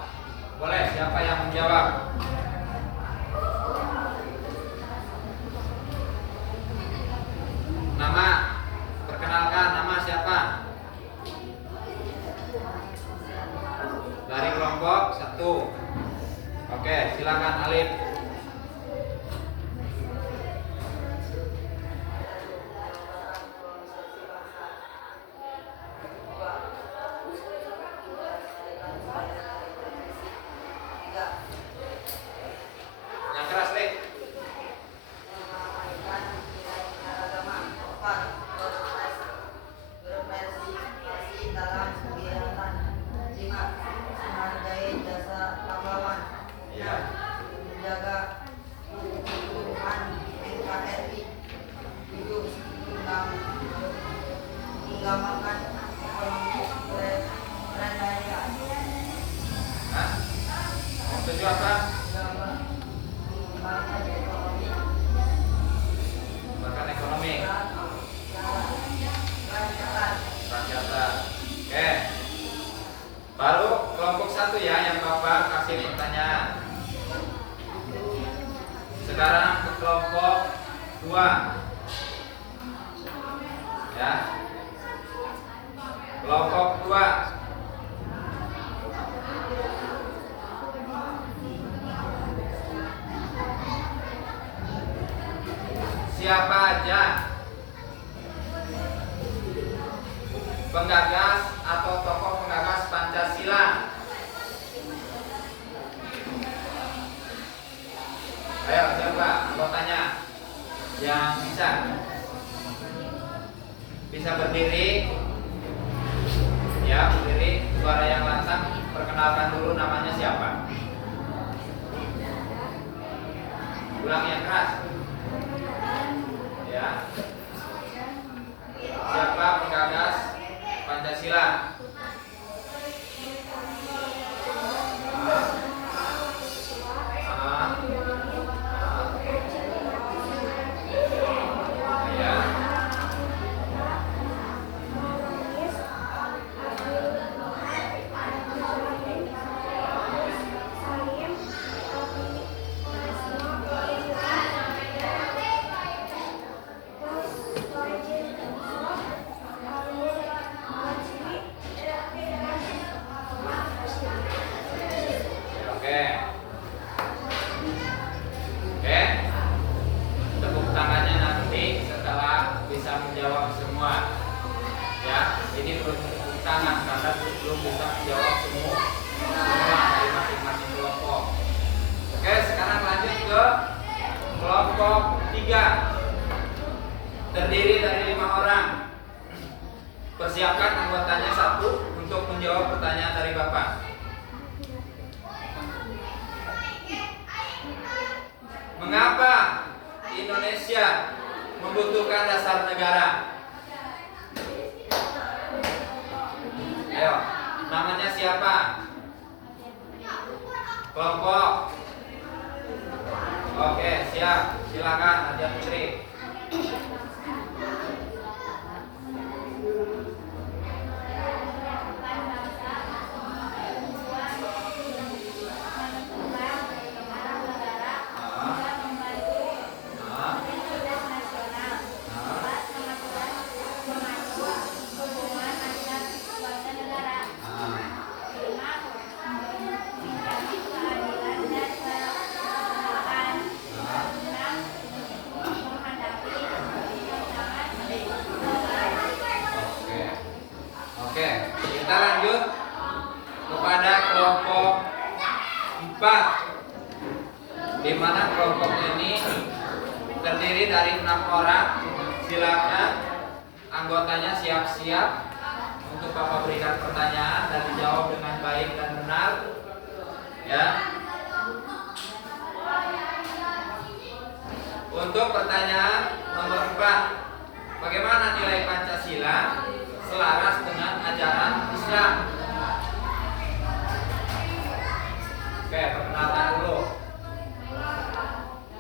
Boleh, siapa yang menjawab? Nama, perkenalkan, nama siapa? Dari kelompok 1. Oke, silakan Alif. Hah? Setuju apa? Bahkan ekonomi. Rakyatan. Oke. Baru kelompok 1 ya yang Bapak kasih pertanyaan. Sekarang ke kelompok 2. Ya. Kelompok 2. Siapa aja penggagas atau tokoh penggagas Pancasila? Ayo siapa anggotanya yang bisa berdiri? Ya, berdiri, suara yang lantang. Perkenalkan dulu namanya siapa? Ulang yang keras. Ya. Siapa penggagas Pancasila? Ya. Oke. Oke. Tepuk tangannya nanti setelah bisa menjawab semua. Ya, ini belum tepuk tangan karena belum bisa menjawab semua dari masing-masing kelompok. Oke, sekarang lanjut ke kelompok 3. Terdiri dari 5 orang. Persiapkan anggotanya 1 untuk menjawab pertanyaan dari Bapak. Mengapa Indonesia membutuhkan dasar negara? Ayo, namanya siapa? Kelompok. Oke, siap. Silakan Nadia Putri. Oke, kita lanjut kepada kelompok 4, di mana kelompok ini terdiri dari 6 orang. Silakan anggotanya siap-siap untuk Bapak berikan pertanyaan dan dijawab dengan baik dan benar. Ya. Untuk pertanyaan nomor 4, bagaimana nilai Pancasila selaras dengan ajaran Islam? Oke, perkenalkan dulu.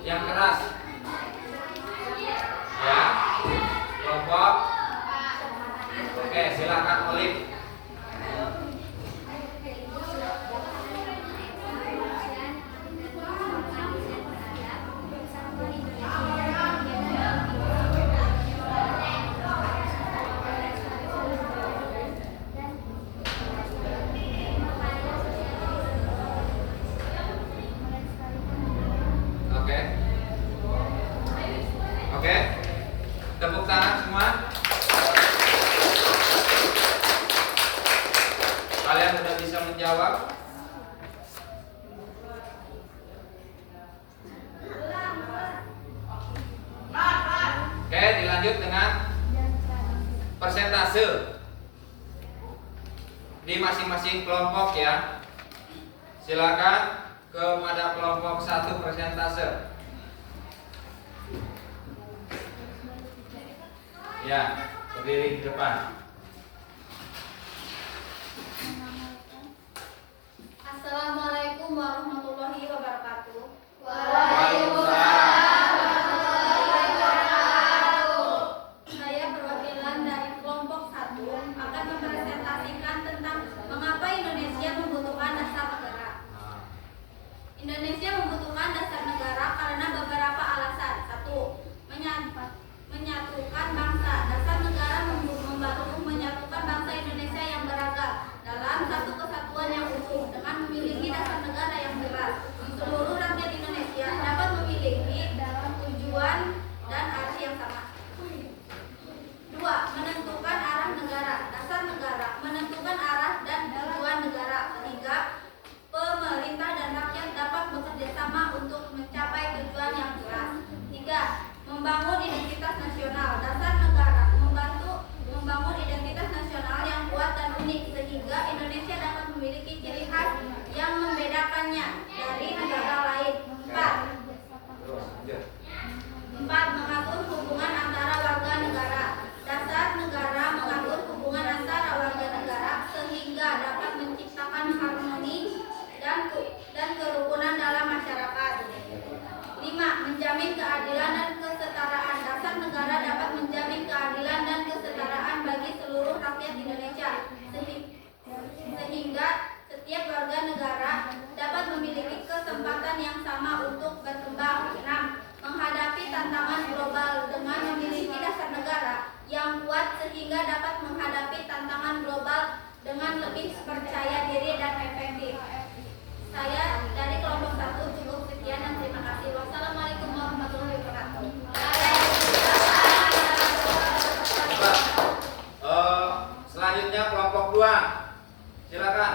Yang keras. Ya. Kelompok. Oke, silakan Olip. Oke. Tepuk tangan semua. Kalian sudah bisa menjawab? Oke, dilanjut dengan persentase di masing-masing kelompok ya. Silakan kepada kelompok 1 persentase. Ya, berdiri di depan. Assalamualaikum warahmatullahi wabarakatuh. Saya perwakilan dari kelompok 1 akan mempresentasikan tentang mengapa Indonesia membutuhkan dasar negara. Indonesia membutuhkan dasar negara karena beberapa alasan. 1. Menyatukan bangsa. Dasar negara membantu menyatukan bangsa Indonesia yang beragam dalam satu kesatuan yang utuh dengan memiliki dasar negara yang jelas. Seluruh rakyat Indonesia dapat memiliki dalam tujuan dan arti yang sama. 2. Menentukan arah negara. Dasar negara menentukan arah dan tujuan negara sehingga pemerintah dan rakyat dapat bekerja sama untuk mencapai tujuan yang jelas. 3. Membangun identitas nasional. Dasar negara membantu membangun identitas nasional yang kuat dan unik sehingga Indonesia dapat memiliki ciri khas yang membedakannya dari negara lain. 4. Mengatur hubungan antara warga negara. Dasar negara mengatur hubungan antara warga negara sehingga dapat menciptakan harmoni dan kerukunan dalam masyarakat. 5. Menjamin keadilan dan kesetaraan. Dasar negara dapat menjamin keadilan dan kesetaraan bagi seluruh rakyat Indonesia sehingga setiap warga negara dapat memiliki kesempatan yang sama untuk berkembang. 6. Menghadapi tantangan global. Dengan memiliki dasar negara yang kuat sehingga dapat menghadapi tantangan global dengan lebih percaya diri dan efektif. Saya dari kelompok 1 cukup sekian dan terima kasih. Wassalamualaikum warahmatullahi wabarakatuh. Selanjutnya kelompok 2. Silakan.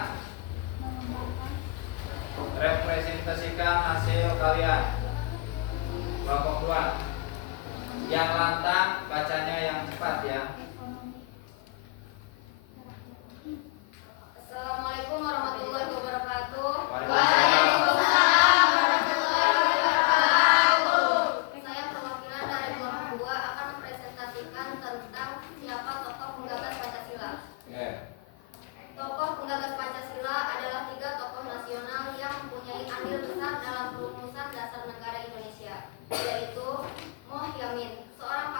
Representasikan hasil kalian. Kelompok 2. Yang lantang bacanya yang cepat ya. Assalamualaikum warahmatullahi wabarakatuh. Saya perwakilan dari kelompok 2 akan mempresentasikan tentang siapa tokoh penggagas Pancasila. Tokoh penggagas Pancasila adalah 3 tokoh nasional yang mempunyai andil besar dalam perumusan dasar negara Indonesia, yaitu Moh Yamin, seorang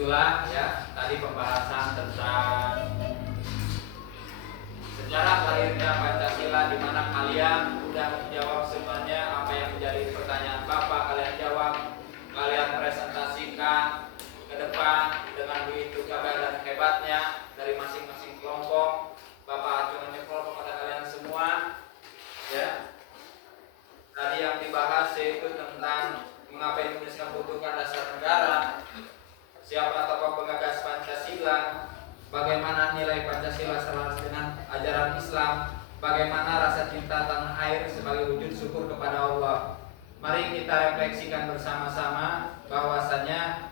itulah ya tadi pembahasan tentang sejarah lahirnya Pancasila, di mana kalian udah menjawab semuanya apa yang menjadi pertanyaan Bapak. Kalian jawab, kalian presentasikan ke depan dengan begitu gagah dan hebatnya dari masing-masing kelompok. Bapak acungan jempol kepada kalian semua ya. Tadi yang dibahas yaitu tentang mengapa Indonesia membutuhkan dasar negara, siapa tokoh penggagas Pancasila, bagaimana nilai Pancasila selaras dengan ajaran Islam, bagaimana rasa cinta tanah air sebagai wujud syukur kepada Allah. Mari kita refleksikan bersama-sama bahwasanya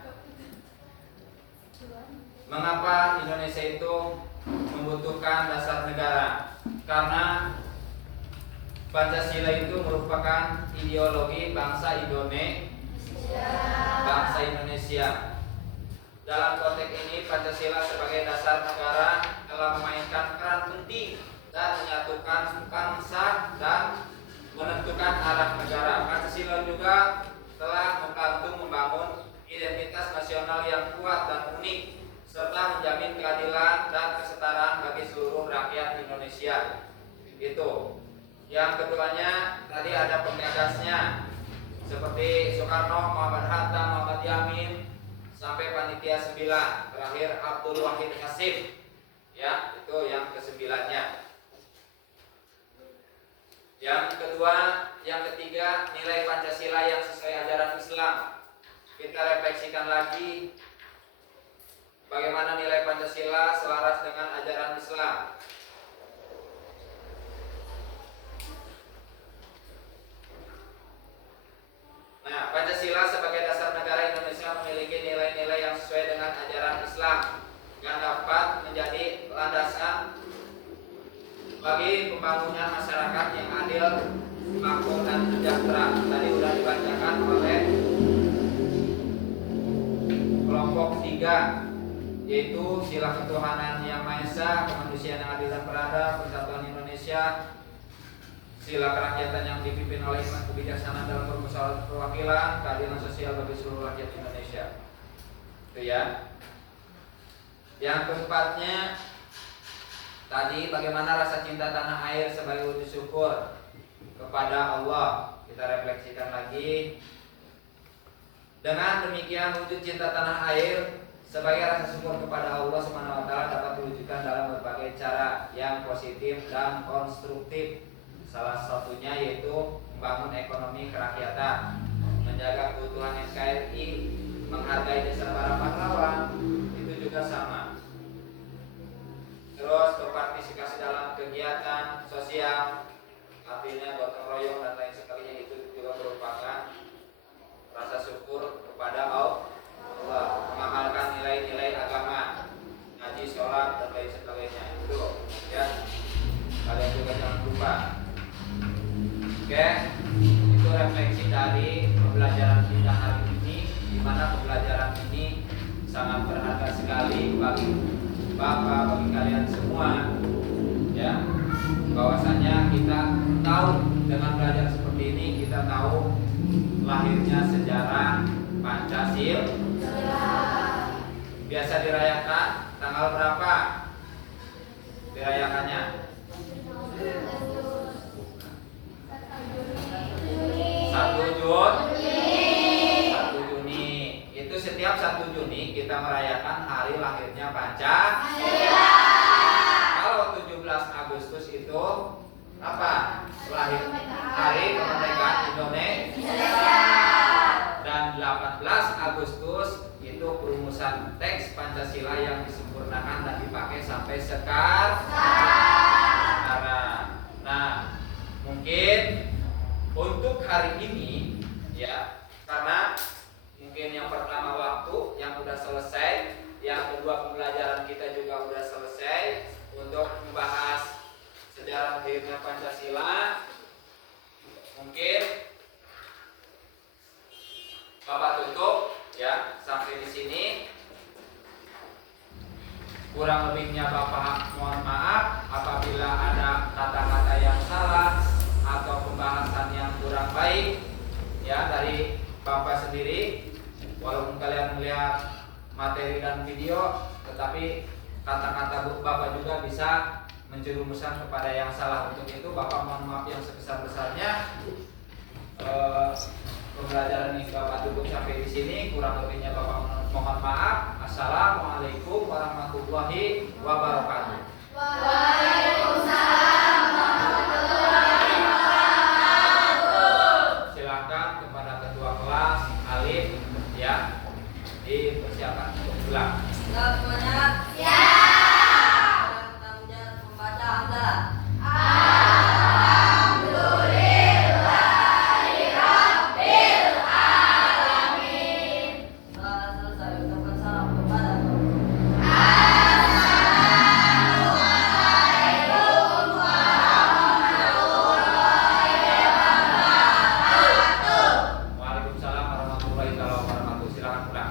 mengapa Indonesia itu membutuhkan dasar negara. Karena Pancasila itu merupakan ideologi bangsa Indonesia. Dalam konteks ini Pancasila sebagai dasar negara telah memainkan peran penting dan menyatukan bangsa dan menentukan arah negara. Pancasila juga telah membantu membangun identitas nasional yang kuat dan unik serta menjamin keadilan dan kesetaraan bagi seluruh rakyat Indonesia. Itu. Yang keduanya tadi ada penggagasnya seperti Soekarno, Muhammad Hatta, Muhammad Yamin, sampai panitia 9 terakhir Abdul Wahid Hasim. Ya, itu yang kesembilannya. Yang ketiga nilai Pancasila yang sesuai ajaran Islam. Kita refleksikan lagi bagaimana nilai Pancasila selaras dengan ajaran Islam. Nah, Pancasila sebagai dasar negara Indonesia memiliki nilai-nilai yang sesuai dengan ajaran Islam yang dapat menjadi landasan bagi pembangunan masyarakat yang adil, makmur dan sejahtera. Tadi sudah dibacakan oleh kelompok 3, yaitu sila ketuhanan yang Maha Esa, kemanusiaan yang adil dan beradab, persatuan Indonesia, sila kerakyatan yang dipimpin oleh hikmat kebijaksanaan dalam permusyawaratan perwakilan, keadilan sosial bagi seluruh rakyat Indonesia. Itu ya. Yang keempatnya tadi bagaimana rasa cinta tanah air sebagai wujud syukur kepada Allah. Kita refleksikan lagi. Dengan demikian wujud cinta tanah air sebagai rasa syukur kepada Allah Subhanahu wa taala dapat diwujudkan dalam berbagai cara yang positif dan konstruktif. Salah satunya yaitu membangun ekonomi kerakyatan, menjaga keutuhan NKRI, menghargai jasa para pahlawan, itu juga sama. Terus berpartisipasi dalam kegiatan sosial, artinya gotong royong dan lain sebagainya, itu juga merupakan rasa syukur kepada Allah. Mengamalkan nilai-nilai agama, ngaji, sholat dan lain sebagainya, itu ya kalian juga jangan lupa. Oke, itu refleksi dari pembelajaran kita hari ini, di mana pembelajaran ini sangat berharga sekali bagi Bapak, bagi kalian semua, ya. Bahwasanya kita tahu dengan belajar seperti ini, kita tahu lahirnya sejarah Pancasila. Biasa dirayakan tanggal berapa? Dirayakannya 1 Juni. Itu setiap 1 Juni kita merayakan hari lahirnya Pancasila. Kalau 17 Agustus itu apa? Lahir hari kemerdekaan Indonesia. Dan 18 Agustus itu perumusan teks Pancasila yang disempurnakan dan dipakai sampai sekarang. Nah, mungkin untuk hari ini ya, karena mungkin yang pertama waktu yang sudah selesai, yang kedua pembelajaran kita juga sudah selesai untuk membahas sejarah lahirnya Pancasila. Mungkin Bapak tutup ya sampai di sini. Kurang lebihnya Bapak mohon maaf apabila ada kata-kata yang salah atau pembahasan yang kurang baik ya dari Bapak sendiri. Walaupun kalian melihat materi dan video, tetapi kata-kata Bapak juga bisa menjerumuskan kepada yang salah. Untuk itu Bapak mohon maaf yang sebesar-besarnya. Pembelajaran ini Bapak cukup sampai di sini, kurang lebihnya Bapak mohon maaf. Assalamualaikum warahmatullahi wabarakatuh. Waalaikumsalam warahmatullahi wabarakatuh. Silakan kepada ketua kelas Alif ya, dipersiapkan untuk pulang. Siap semuanya. Ya. Kita membaca hamdalah. Setelah selesai ucapkan salam kepada Waalaikumsalam warahmatullahi wabarakatuh. Silakan pulang.